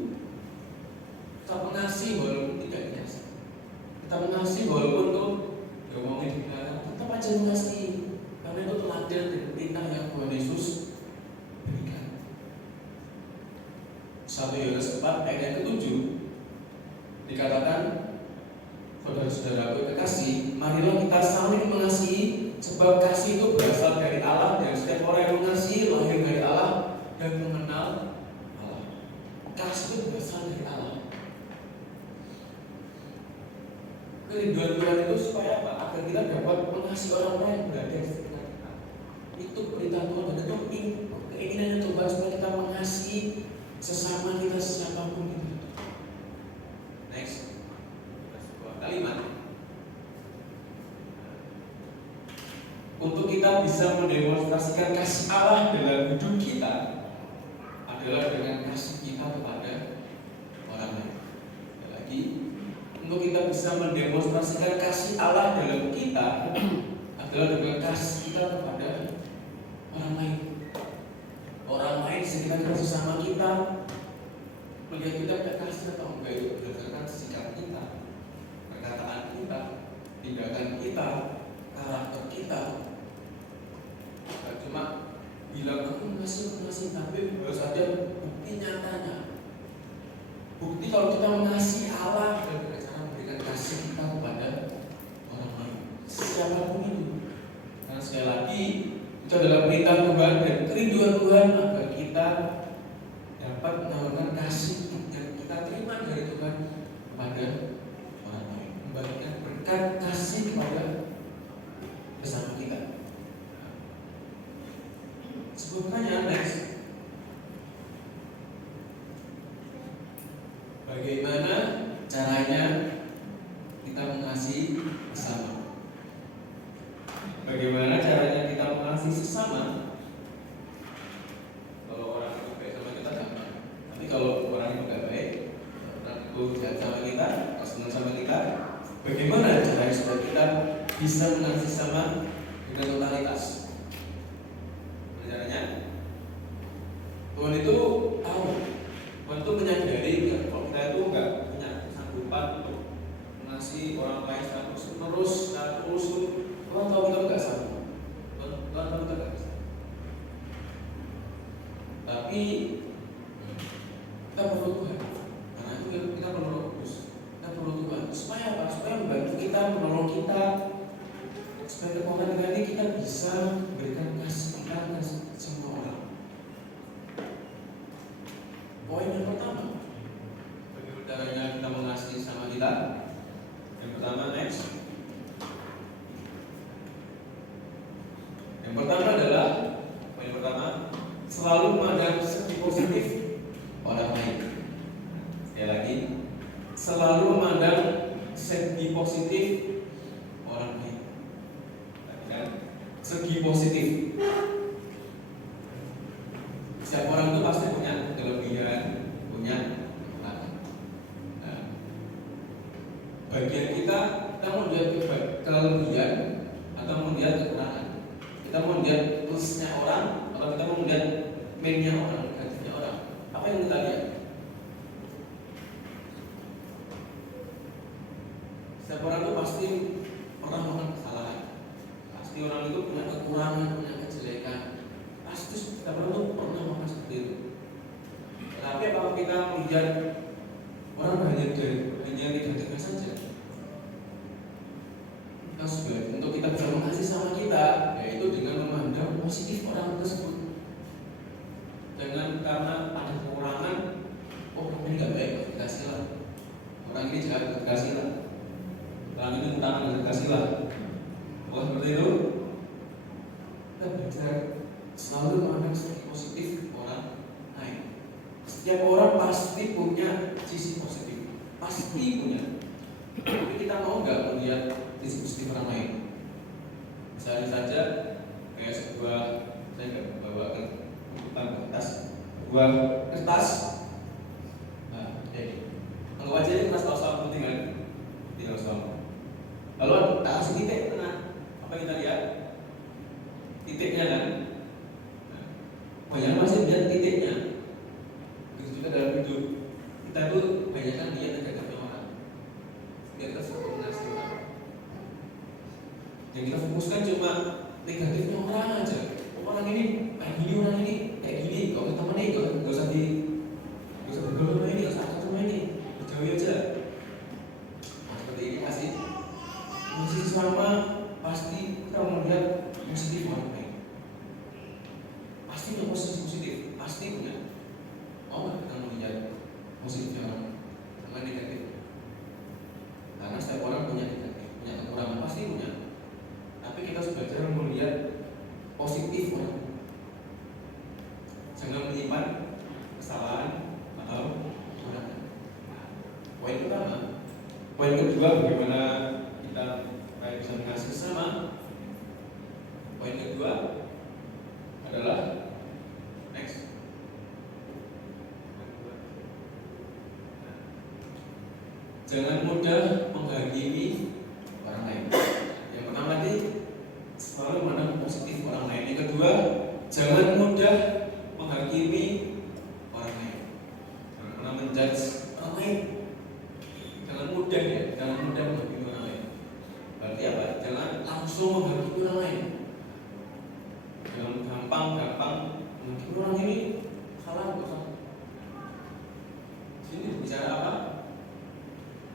Kita mengasihi walaupun tidak dikasih. Kita mengasihi walaupun tuh ngomongin di belakang, tetap aja mengasihi. Karena itu teladan dan perintah yang Tuhan Yesus berikan. 1 Yohanes 4 ayat yang ke-7 dikatakan, saudara-saudaraku yang kekasih, marilah kita saling mengasihi, sebab kasih itu berasal dari Allah, dan setiap orang yang mengasihi lahir dari Allah dan mengenal Allah. Kasih itu berasal dari Allah. Kerinduan Tuhan itu supaya apa? Agar kita dapat mengasihi orang-orang yang berada di sekitar kita. Itu perintah Tuhan, dan itu keinginan Tuhan supaya kita mengasihi sesama kita, siapapun itu. Next, sebuah kalimat. Untuk kita bisa mendemonstrasikan kasih Allah dalam hidup kita adalah dengan kasih kita kepada orang lain. Sekali lagi, untuk kita bisa mendemonstrasikan kasih Allah dalam kita adalah dengan kasih kita kepada orang lain. Orang lain sekitar kita, sesama kita, melihat kita kasih atau enggak itu berdasarkan sikap kita, perkataan kita, tindakan kita, karakter kita. Bukan cuma bilang aku mengasihi, tapi harus ada bukti nyatanya. Bukti kalau kita mengasihi Allah dan dengan cara memberikan kasih kita kepada orang lain, siapapun itu. Karena sekali lagi itu adalah perintah Tuhan dan kerinduan Tuhan agar kita dapat menawarkan kasih yang kita terima dari Tuhan kepada orang lain, membagikan berkat kasih kepada bersama kita. Sebuah pertanyaan next. Bagaimana caranya kita mengasihi bersama? Bagaimana caranya kita mengasihi sesama? Kalau orang itu baik sama kita gampang. Tapi kalau orang itu nggak baik, orang itu jahat sama kita, nggak senang sama kita, bagaimana caranya supaya kita bisa mengasihi sama dengan totalitas? Caranya, Tuhan itu tahu, Tuhan itu menyadari kalau kita itu nggak punya kesanggupan untuk mengasihi orang lain secara terus. Tuhan tahu kita nggak sanggup. Tuhan tahu kita nggak bisa. Tapi kita perlu Tuhan. Karena itu kita perlu Roh Kudus. Kita perlu Tuhan. Supaya apa? Supaya membantu kita, menolong kita. Supaya kekuatan kita ini kita bisa berikan kasih kita ke semua orang. Poin yang pertama, bagaimana caranya kita mengasihi sama kita? Yang pertama, next. Yang pertama adalah, poin pertama, selalu memandang segi positif orang lain. Sekali lagi, selalu memandang segi positif orang lain. Dan segi positif. Setiap orang itu pasti punya kelebihan, punya kekurangan. Nah, bagian kita mau lihat kelebihan atau mau lihat kekurangan. Kita mau lihat plusnya orang atau kita mau lihat minusnya orang, negatifnya orang. Apa yang kita lihat? Setiap orang itu pasti pernah melakukan kesalahan. Pasti orang itu punya kekurangan, punya kejelekan. Pasti setiap orang itu pernah melakukan seperti itu. Tapi apakah kita melihat orang hanya negatifnya saja? Kita sudah untuk kita bisa mengasihi sama kita, yaitu dengan memandang positif orang tersebut. Jangan karena ada kekurangan, oh ini nggak baik, dikasih lah. Orang ini jahat, dikasih orang ini utama dengan kasihlah. Bukan seperti itu. Kita belajar selalu memandang sisi positif orang lain. Setiap orang pasti punya sisi positif, pasti punya. Tapi kita mau nggak melihat sisi positif orang lain? Misalnya saja kayak sebuah, saya nggak bawa kertas, sebuah kertas. Nah, anggap aja ini kertas soal penting kan, tinggal soal. Lalu tak kasih titik tengah, apa yang kita lihat? Titiknya kan. Nah, banyak masih lihat titiknya. Begitu juga dalam hidup kita tuh banyak kan lihat negatifnya orang, lihat kesempurnaan orang. Yang kita fokuskan cuma negatifnya orang aja. Orang ini kayak gini, orang ini kayak gini. Kalau teman ini gak usah bergaul sama ini, gak usah akrab sama ini, jauhi aja. Nah, seperti ini masih sama pasti kita melihat positif orang lain. Pasti punya positif, pasti punya. Mau nggak kita melihat positifnya orang, sama negatif? Karena setiap orang punya negatif, punya kekurangan, pasti punya. Tapi kita harus belajar melihat positif orang. Jangan menyimpan kesalahan atau kekurangan. Poin pertama. Poin kedua, bagaimana kita bisa mengasihi sesama. Poin kedua adalah next. Jangan mudah menghakimi orang lain. Yang pertama tadi selalu memandang positif orang lain. Yang kedua, jangan mudah menghakimi orang lain. Jangan pernah menjudge orang lain. Jangan mudah ya, jangan mudah menghakimi orang lain. Berarti apa? Jangan langsung menghakimi orang lain. Jangan gampang menghakimi orang ini salah kok. Sini bicara apa?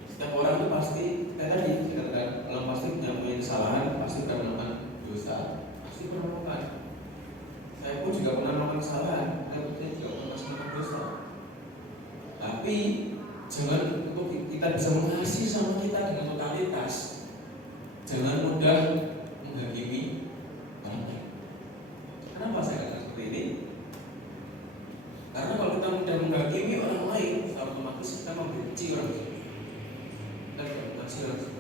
Setiap orang itu pasti, kayak tadi kita katakan, orang pasti punya kesalahan, pasti pernah melakukan dosa, pasti pernah melakukan. Saya pun juga pernah melakukan kesalahan, saya juga pernah melakukan dosa. Tapi jangan untuk kita bisa mengasihi sama kita dengan totalitas. Jangan mudah menghakimi orang lain. Kenapa saya katakan seperti ini? Karena kalau kita mudah menghakimi orang lain, otomatis kita membenci orang lain. Kita tidak mengasihi orang lain.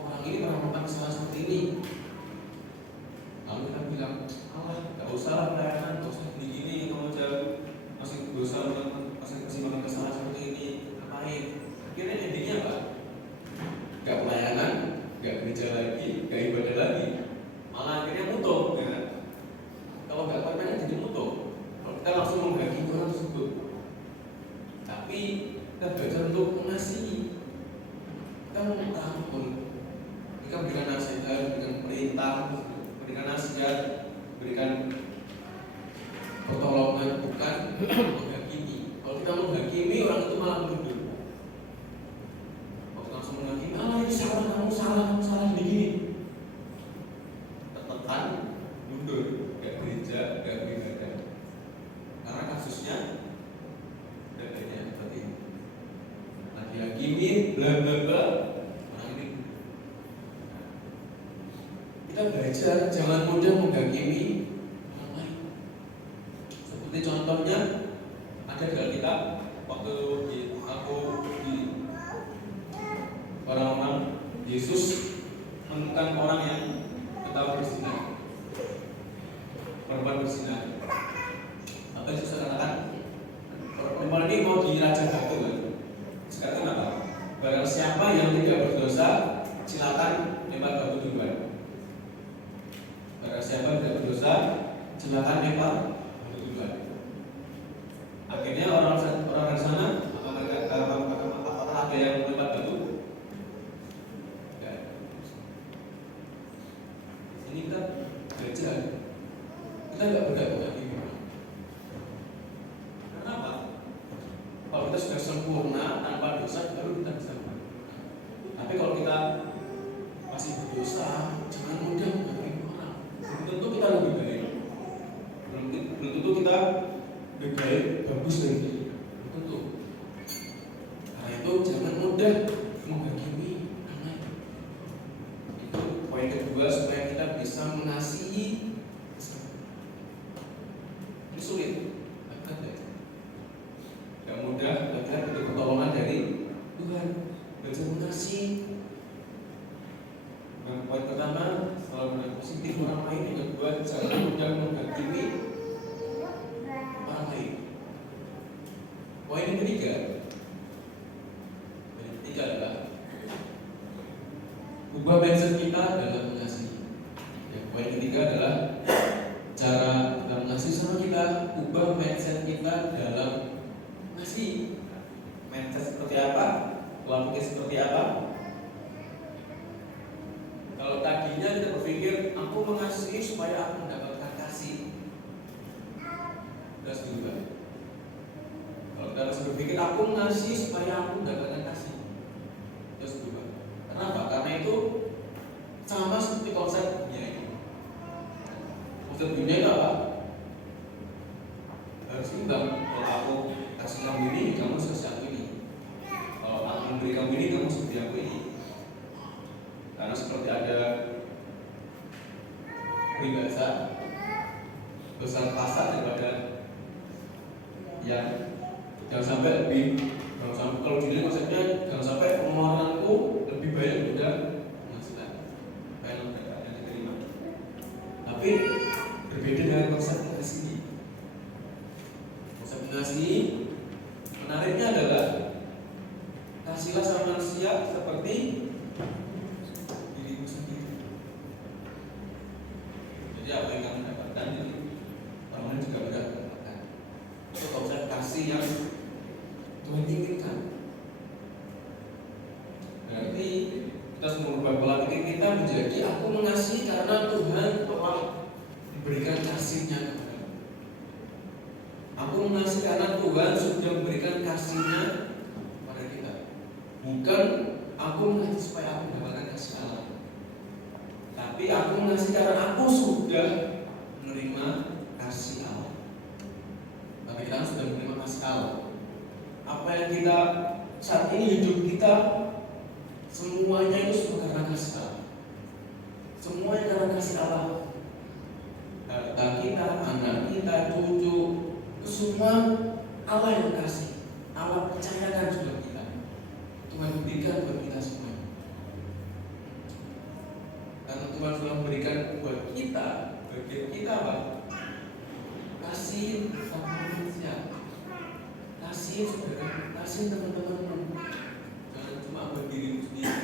Orang ini pernah melakukan kesalahan seperti ini. Lalu kita bilang, Allah, gak usah lah pelayanan, gak usah begini, kamu jauh, masih dosa, masih makan kesalahan seperti ini, ngapain? Akhirnya endingnya apa? Gak pelayanan, gak gereja lagi, gak ibadah lagi, malah akhirnya mutu, ya. Kalau gak pelayanan jadi mutu. Kalau kita langsung menghakimi orang tersebut, tapi kita belajar untuk mengasihi, kita merangkul, kita berikan nasihat, berikan perintah, berikan nasihat, berikan pertolongan, bukan menghakimi. Kalau kita menghakimi, orang itu malah mundur. Kalau langsung menghakimi, ini salah, kamu salah begini. Tertekan, mundur, gak gereja, gak beribadah. Karena kasusnya bedanya seperti ini. Nah, dihakimi, bla bla bla. Kita belajar jangan mudah menghakimi orang lain. Seperti contohnya ada di Alkitab waktu aku di orang-orang Yesus menemukan orang yang ketahuan berzina, perempuan berzina. Apa Yesus katakan? Perempuan ini mau diraja batu kan? Sekarang apa? Barang siapa yang tidak berdosa, silakan lempar batu duluan. Barang siapa tidak berdosa, silakan lempar batu duluan. Akhirnya orang dari sana, apakah ada yang lempar batu? Tidak. Ini kita belajar. Kita nggak bergabung lagi. Kenapa? Kalau kita sudah sempurna tanpa dosa, baru kita bisa. Tapi kalau kita masih berdosa, jangan mudah menghakimi orang. Belum tentu kita lebih baik. Belum tentu kita lebih baik, bagus dari kita. Belum tentu. Karena itu jangan mudah belajar mengasihi. Yang poin pertama, selalu dengan positif orang lain. Yang kedua, jangan mudah menghakimi orang lain. Poin yang ketiga adalah ubah mindset kita dalam mengasihi. Yang poin ketiga adalah cara dalam mengasihi sama kita, ubah mindset kita dalam mengasihi. Mindset seperti apa? Pola pikir seperti apa? Kalau tadinya kita berpikir aku mengasihi supaya aku mendapatkan kasih, terus juga. Kalau kita masih berpikir aku mengasihi supaya aku mendapatkan kasih, terus juga. Kenapa? Karena itu sama seperti konsep dunia ini. Konsep dunia itu apa? Harus imbang. Kalau aku kasih kamu ini, kamu kasih aku ini. Kalau aku memberi kamu ini, kamu seperti aku ini. Karena seperti ada peribahasa besar pasar daripada yang jangan sampai lebih, jangan sampai, kalau dunia konsepnya jangan sampai pengeluaranku lebih banyak daripada penghasilan yang ada diterima. Tapi berbeda dengan konsep mengasihi. Konsep mengasihi menariknya adalah kasihlah sama manusia seperti dirimu sendiri. Jadi apa yang kamu dapatkan, jadi orang lain juga mendapatkan. Itu konsep kasih yang Tuhan inginkan. Berarti kita harus mengubah pola pikir kita menjadi aku mengasihi karena Tuhan telah memberikan kasih-Nya kepadaku. Aku mengasihi karena Tuhan sudah memberikan kasih-Nya kepada kita. Bukan aku mengasihi supaya aku mendapatkan kasih Allah, tapi aku mengasihi karena aku sudah menerima kasih Allah. Tapi kita sudah menerima kasih Allah. Apa yang kita saat ini hidup kita semuanya itu semua karena kasih Allah. Semuanya karena kasih Allah. Harta kita, anak kita, cucu, semua Allah yang kasih. Allah percayakan sudah kita. Tuhan berikan buat kita semua. Karena Tuhan sudah memberikan buat kita, bagian kita apa? Kasih sama manusia, kasih saudara, kasih teman-teman. Jangan cuma buat diri sendiri.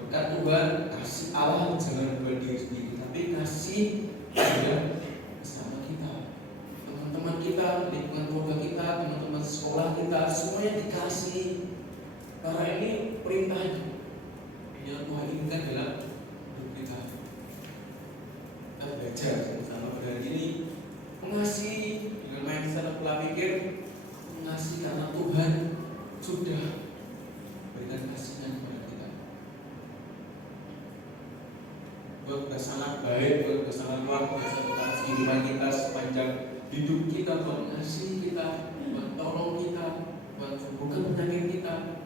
Berkat Tuhan, kasih Allah jangan buat diri sendiri, tapi kasih juga bersama kita, teman-teman kita, lingkungan keluarga kita, teman-teman sekolah kita, semuanya dikasih. Karena ini perintahnya yang Tuhan inginkan dalam hidup kita. Kita belajar sama pada hari ini mengasihi dengan mindset pola pikir, mengasihi karena Tuhan sudah berikan kasih-Nya kepada kita. Buat sangat baik, buat sangat luar biasa atas kehidupan kita sepanjang hidup kita, buat mengasihi kita, buat tolong kita, buat sembuhkan penyakit kita.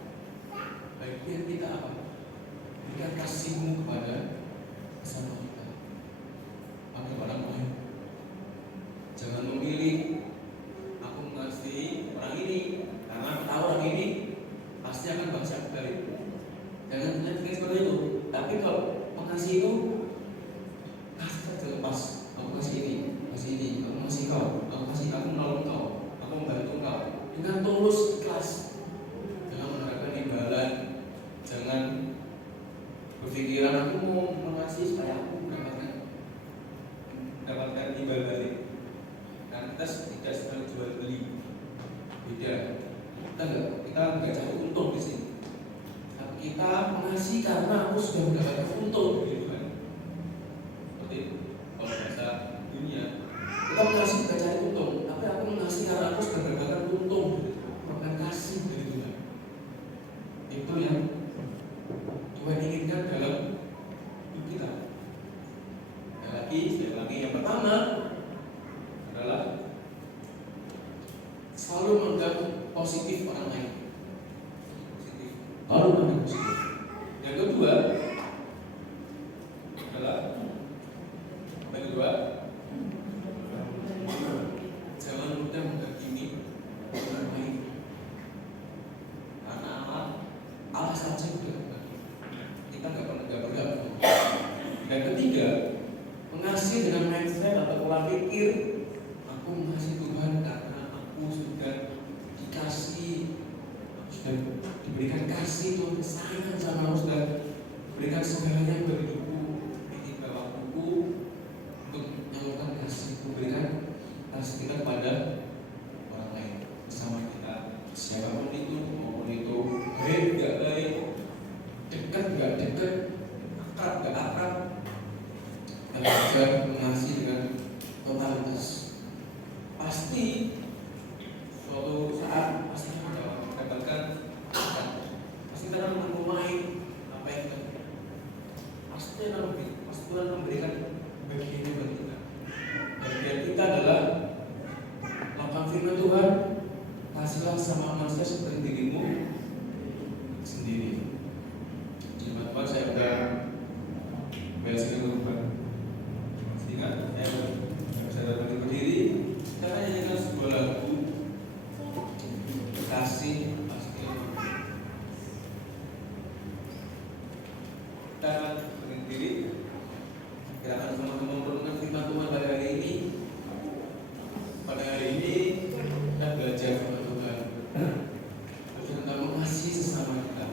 Bagian kita apa? Berikan kasih-Mu kepada sesama kita. Pakai orang lain. Jangan memilih aku mengasihi orang ini karena aku tahu orang ini pasti akan balas aku balik. Jangan pikir seperti itu. Tapi kalau mengasihi itu kasih saja lepas. Aku kasih ini, aku kasih kau, aku menolong kau, aku membantu kau dengan tulus ikhlas. Jangan mengharapkan imbalan. Jangan berpikiran aku mau mengasihi supaya aku mendapatkan imbal balik. Karena kita tidak sedang jual beli, beda. Kita nggak cari untung di sini. Tapi kita mengasihi karena aku sudah mendapatkan untung, gitu kan? Seperti kalau bahasa dunia, kita mengasihi nggak cari untung, tapi aku mengasihi karena aku sudah mendapatkan untung, mendapatkan kasih dari Tuhan. Itu yang Tuhan inginkan dalam hidup kita. Sekali lagi yang pertama adalah selalu menganggap positif orang lain. Positif. Selalu menganggap positif. Yang kedua adalah jangan mudah menghakimi orang lain. Karena Allah saja udah. Kita nggak berhak. Dan ketiga, mengasihi dengan mindset atau pola pikir, aku mengasihi Tuhan karena aku sudah dikasih, aku sudah diberikan kasih Tuhan, sayang sama aku, sudah berikan segalanya bagi hidupku. Ini bawa buku untuk menyalurkan kasihku, berikan kasih kita kepada orang lain bersama kita, siapapun itu, maupun itu baik nggak baik, dekat nggak dekat, akrab nggak akrab, dan juga mengasihi dengan totalitas. Pasti suatu saat pasti kita mendapatkan, pasti kita akan menuai apa yang kita, pasti Tuhan memberikan bagian bagi kita. Bagian kita adalah lakukan firman Tuhan, kasihlah sama manusia seperti dirimu sendiri. Firman Tuhan saya udah biasa berubah. Ingat, saya berdiri, kita nyanyikan sebuah lagu kasih pasti. Kita akan berdiri, kita akan sama-sama merenungkan firman Tuhan pada hari ini. Pada hari ini kita belajar firman Tuhan tentang mengasihi sesama kita.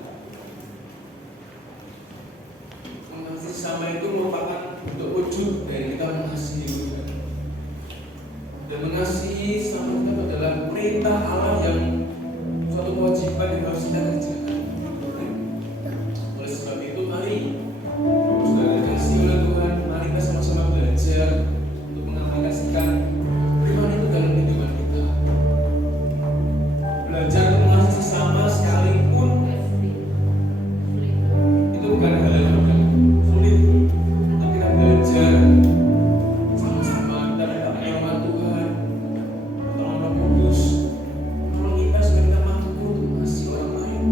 Mengasihi sesama itu merupakan bentuk wujud dari kita mengasihi Tuhan. Dan mengasihi sesama kita adalah perintah Allah yang suatu kewajiban yang harus kita kerjakan. Oleh sebab itu mari sudah dikasih oleh Tuhan, mari kita sama-sama belajar untuk mengaplikasikan firman itu dalam kehidupan kita. Belajar untuk mengasihi sesama sekalipun itu bukan hal yang mudah, sulit. Tapi kita belajar sama-sama, kita minta pertolongan Tuhan, pertolongan Roh Kudus, tolong kita supaya kita mampu untuk mengasihi orang lain.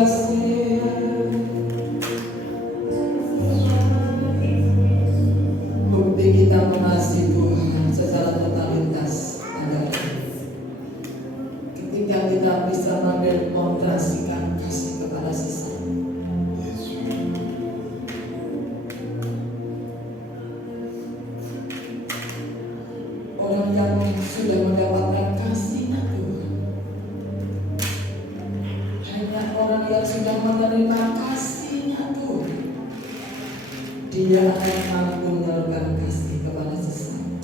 kasih. Bukti kita mengasihi Tuhan secara totalitas adalah ketika kita bisa mendemonstrasikan kasih kepada sesama. Orang yang sudah mendapatkan kasih-Nya Tuhan, hanya orang yang sudah menerima kasih-Nya Tuhan, dia akan mampu menyalurkan kasih kepada sesama.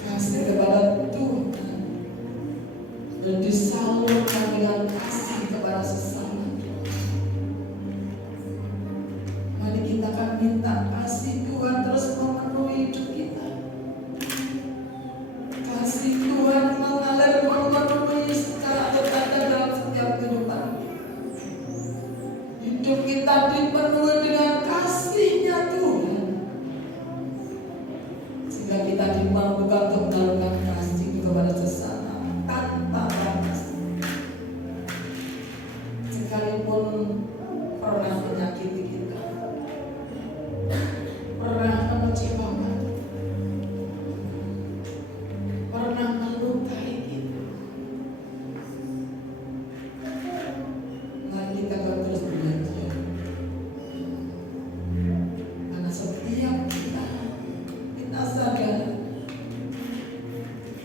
Kasih kepada Tuhan dan disalurkan dengan kasih kepada sesama. Mari kita akan minta kasih Tuhan terus memenuhi hidup kita. Kasih Tuhan mengalir memenuhi secara bertanda dalam setiap kehidupan. Hidup kita dipenuhi dengan kasih-Nya Tuhan, sehingga kita dimampukan untuk menyalurkan kasih kepada sesama tanpa batas. Sekalipun pernah menyakiti kita, pernah mengecewakan, pernah melukai kita, mari kita akan terus belajar. Karena setiap kita sadar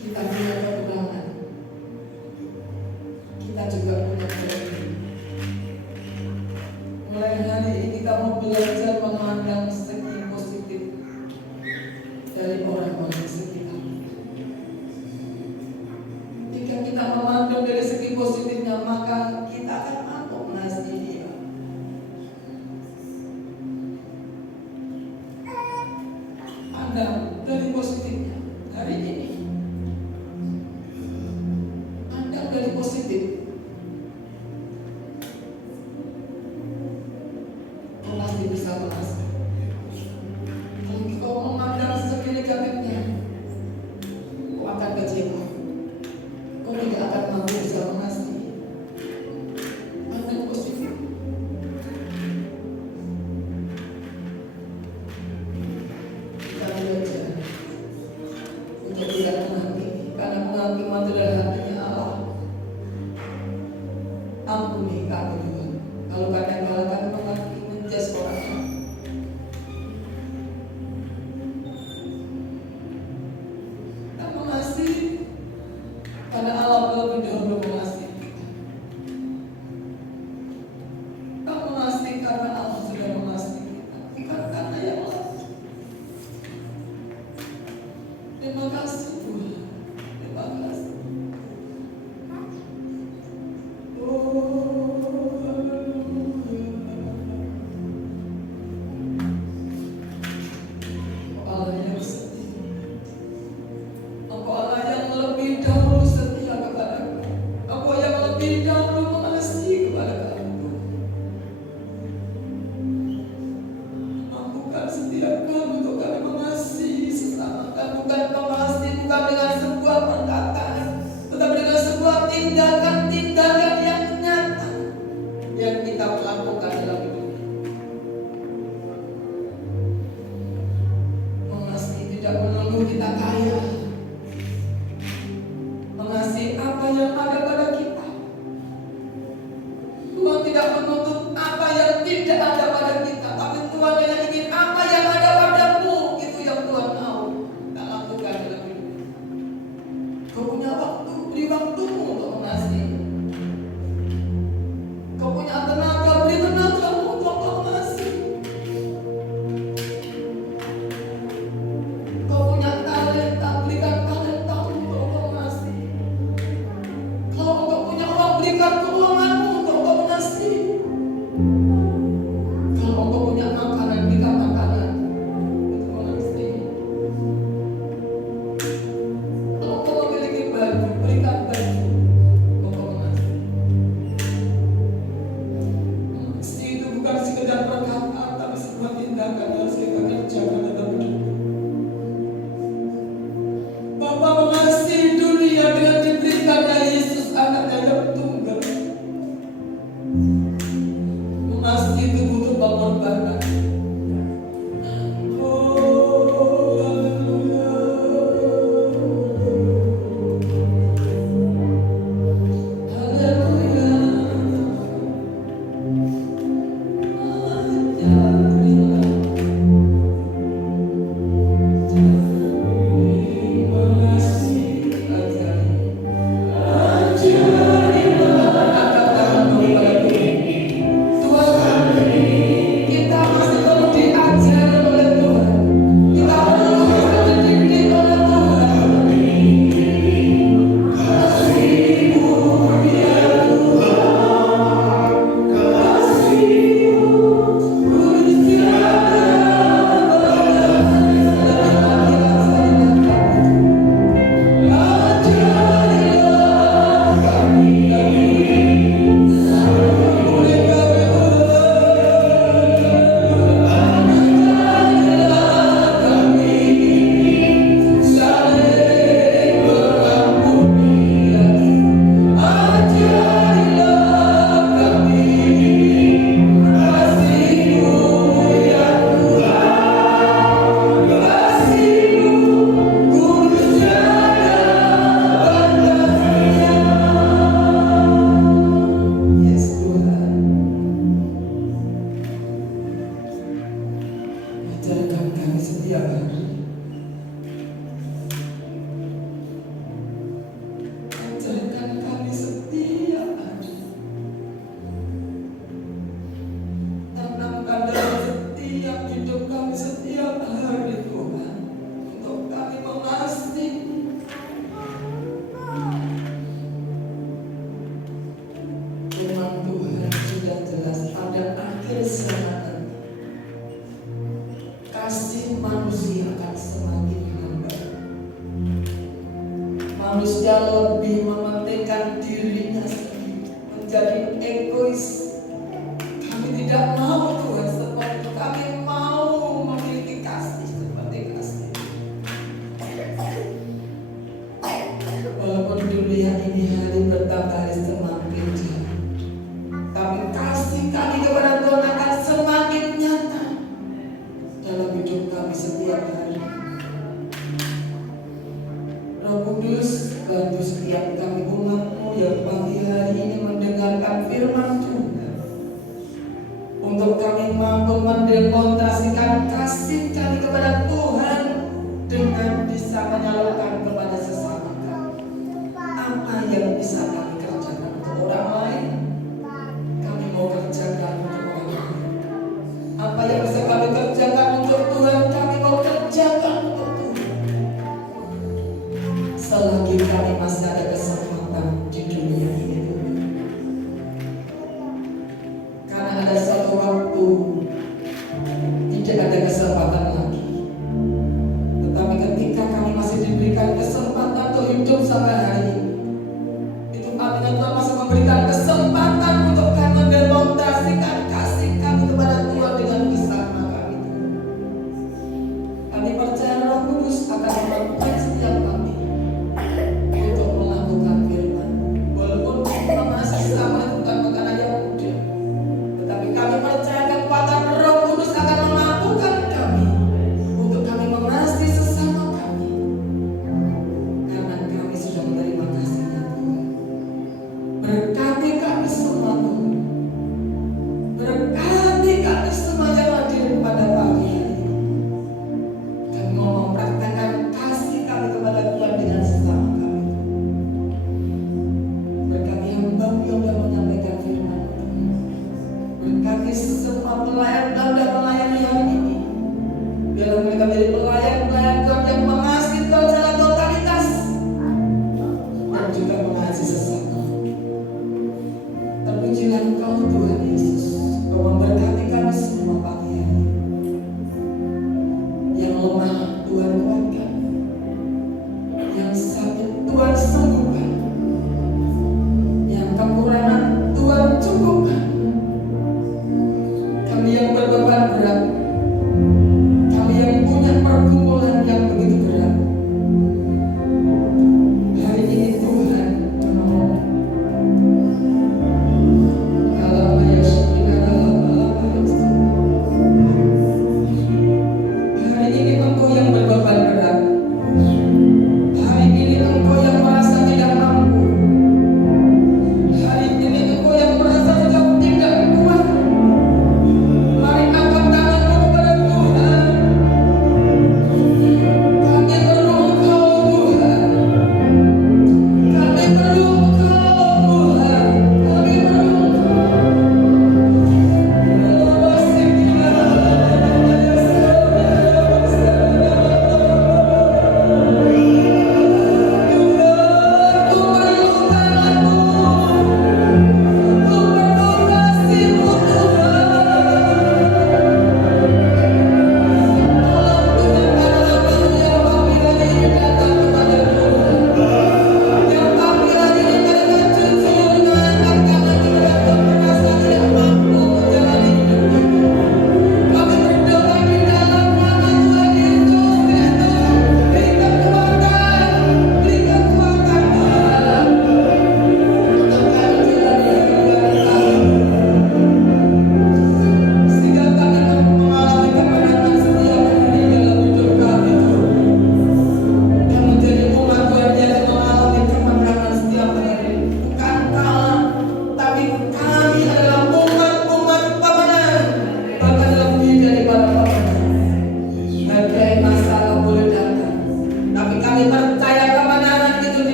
kita punya kekurangan, kita juga punya kelebihan. Mulai hari ini kita mau belajar memandang segi positif dari orang-orang di sekitar. Jika kita memandang dari segi positifnya, maka kita akan mampu mengasihi dia. Anda dari positifnya hari ini, Anda dari positif, kau pasti bisa mengasihi. Kalau kau memandang segi negatifnya, kau akan kecewa. Kau tidak akan mampu bisa mengasihi. Pandang positif. Kita belajar untuk tidak menghakimi, karena menghakimi adalah hatinya Allah. Ampuni kami Tuhan, kalau kadang-kadang kami menghakimi, menjudge orang lain. Kita mengasihi karena Allah lebih dahulu mengasihi kita. Kita mengasihi karena Allah sudah mengasihi kita, bukan karena yang lain. Terima kasih Tuhan, terima kasih. Allah yang setia, Engkau Allah yang lebih dahulu setia kepadaku, Engkau yang lebih dahulu mengasihi kepada kami. Mampukan setiap kami untuk kami mengasihi sesama kami, bukan mengasihi bukan dengan sebuah perkataan, tetapi dengan sebuah tindakan-tindakan yang nyata yang kita lakukan dalam hidup. Mengasihi tidak menunggu kita kaya, mengasihi apa yang ada pada kita. Tuhan tidak menuntut apa yang tidak ada pada kita, tapi Tuhan hanya ingin apa yang ada padamu, itu yang Tuhan mau kita lakukan dalam hidup. Kau punya waktu, beri waktumu untuk mengasihi. Kau punya tenaga, beri tenagamu untuk mengasihi. Kau punya talenta, berikan talentamu untuk mengasihi. Kalau engkau punya uang, berikan keuanganmu untuk mengasihi. Kalau engkau punya makanan, berikan makanan untuk mengasihi. Kalau engkau memiliki baju, berikan baju untuk mengasihi. Mengasihi itu bukan sekedar perkataan, tapi sebuah tindakan yang harus kita kerjakan dalam hidup. Bapa mengasihi dunia dengan diberikannya Yesus anaknya yang tunggal keselamatan, kasih manusia akan semakin hambar. Manusia lebih mementingkan dirinya sendiri, menjadi egois. Kami tidak mau Tuhan seperti itu. Kami mau memiliki kasih seperti kasih. Walaupun dunia ini hari bertambah hari semakin jauh, tapi kasih kami kepada Tuhan akan semakin nyata dalam hidup kami setiap hari. Roh Kudus, bantu setiap kami umat-Mu yang pagi hari ini mendengarkan firman Tuhan, untuk kami mampu mendemonstrasikan kasih kami kepada Tuhan dengan bisa menyalurkan kepada sesama kami. Apa yang bisa kami kerjakan untuk orang lain, kami mau kerjakan untuk orang lain. Apa yang bisa kami kerjakan untuk Tuhan, kami mau kerjakan untuk Tuhan. Selagi kami masih ada kesempatan di dunia ini, karena ada satu waktu tidak ada kesempatan lagi. Tetapi ketika kami masih diberikan kesempatan untuk hidup sampai hari ini, itu artinya Tuhan masih memberikan kesempatan untuk kami mendemonstrasikan kasih kami kepada Tuhan dengan bersama kami. Kami percaya Roh Kudus akan menuntun setiap kami untuk melakukan firman. Walaupun kita masih sama, itu bukan perkara yang mudah, tetapi kami percaya kekuatan Roh Kudus akan memampukan kami untuk kami mengasihi sesama kami, karena kami sudah menerima kasih-Nya Tuhan. Berkati kami semua Tuhan, berkati kami semua yang hadir pada pagi hari ini. Kami mau mempraktikkan kasih kami kepada Tuhan dengan sesama kami. Berkati hamba-Mu yang sudah menyampaikan firman Tuhan. Berkati semua pelayan dan melayani hari ini. Biarlah mereka menjadi pelayan-pelayan Tuhan yang mengasihi Tuhan secara totalitas dan juga mengasihi sesama. Terpujilah Engkau Tuhan Yesus, Kau memberkati kami semua pagi hari ini. Yang lemah Tuhan kuatkan, yang sakit Tuhan sembuhkan, yang kekurangan Tuhan cukupkan. Kami yang berbeban berat, kami yang punya pergumulan yang begitu berat, hari ini Tuhan menolong. Kalau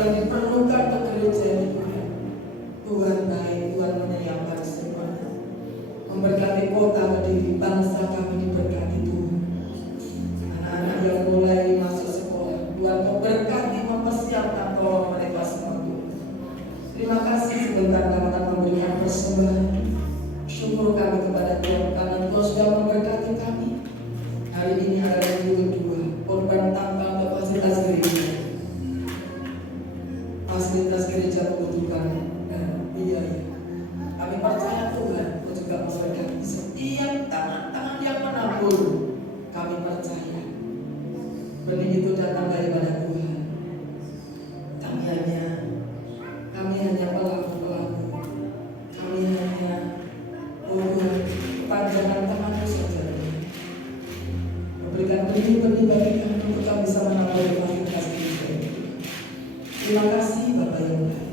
yang diperlukan untuk gereja ini Tuhan. Tuhan baik, Tuhan menyayangkan semuanya. Memberkati kota Kediri, bangsa kami diberkati Tuhan. Anak-anak yang mulai masuk sekolah, Tuhan memberkati, mempersiapkan tolong mereka semua Tuhan. Terima kasih sebentar kami akan memberikan persembahan. Syukur kami kepada Tuhan karena Tuhan sudah memberkati kami. Hari ini adalah minggu kedua, korban tambang kapasitas gereja. Fasilitas gereja membutuhkan biaya. Kami percaya Tuhan Tuhan juga memberkati setiap tangan-tangan yang menabur. Kami percaya benih itu datang daripada Tuhan. Kami hanya pelaku-pelaku. Kami hanya Tuhan panjangan tangan-Mu saja. Memberikan benih-benih bagi kami untuk kami bisa menabur fasilitas gereja. Terima kasih Bapak yang baik.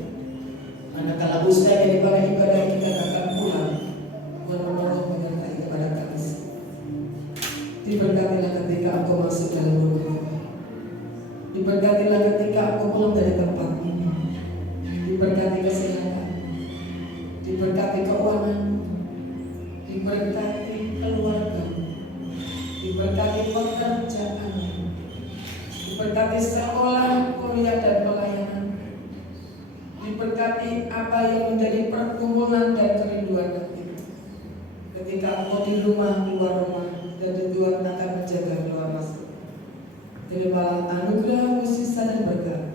Manakala usai daripada ibadah kita akan pulang, Tuhan menolong menyertai kepada kami. Diberkatilah ketika Engkau masuk dalam rumah Tuhan. Diberkatilah ketika Engkau pulang dari tempat ini. Diberkati kesehatan, diberkati keuangan, diberkati keluarga, diberkati pekerjaan, diberkati sekolah, kuliah dan pelayanan, diberkati apa yang menjadi pergumulan dan kerinduan hati. Ketika Engkau di rumah, keluar rumah, dan Tuhan akan menjaga keluar masuk. Terimalah anugerah, sisa dan berkat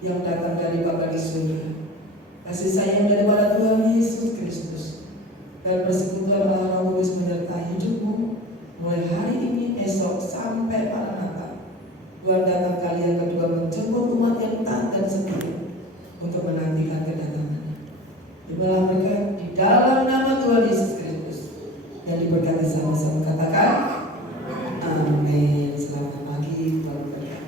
yang datang dari Bapa di surga, kasih sayang daripada Tuhan Yesus Kristus, dan persekutuan Allah Roh Kudus menyertai hidupmu mulai hari ini, esok sampai Maranatha. Tuhan datang kali yang kedua menjemput umat yang taat dan setia untuk menantikan kedatangannya. Terimalah berkat di dalam nama Tuhan Yesus Kristus yang diberkati sama-sama. Katakan amin. Selamat pagi, Tuhan berkati.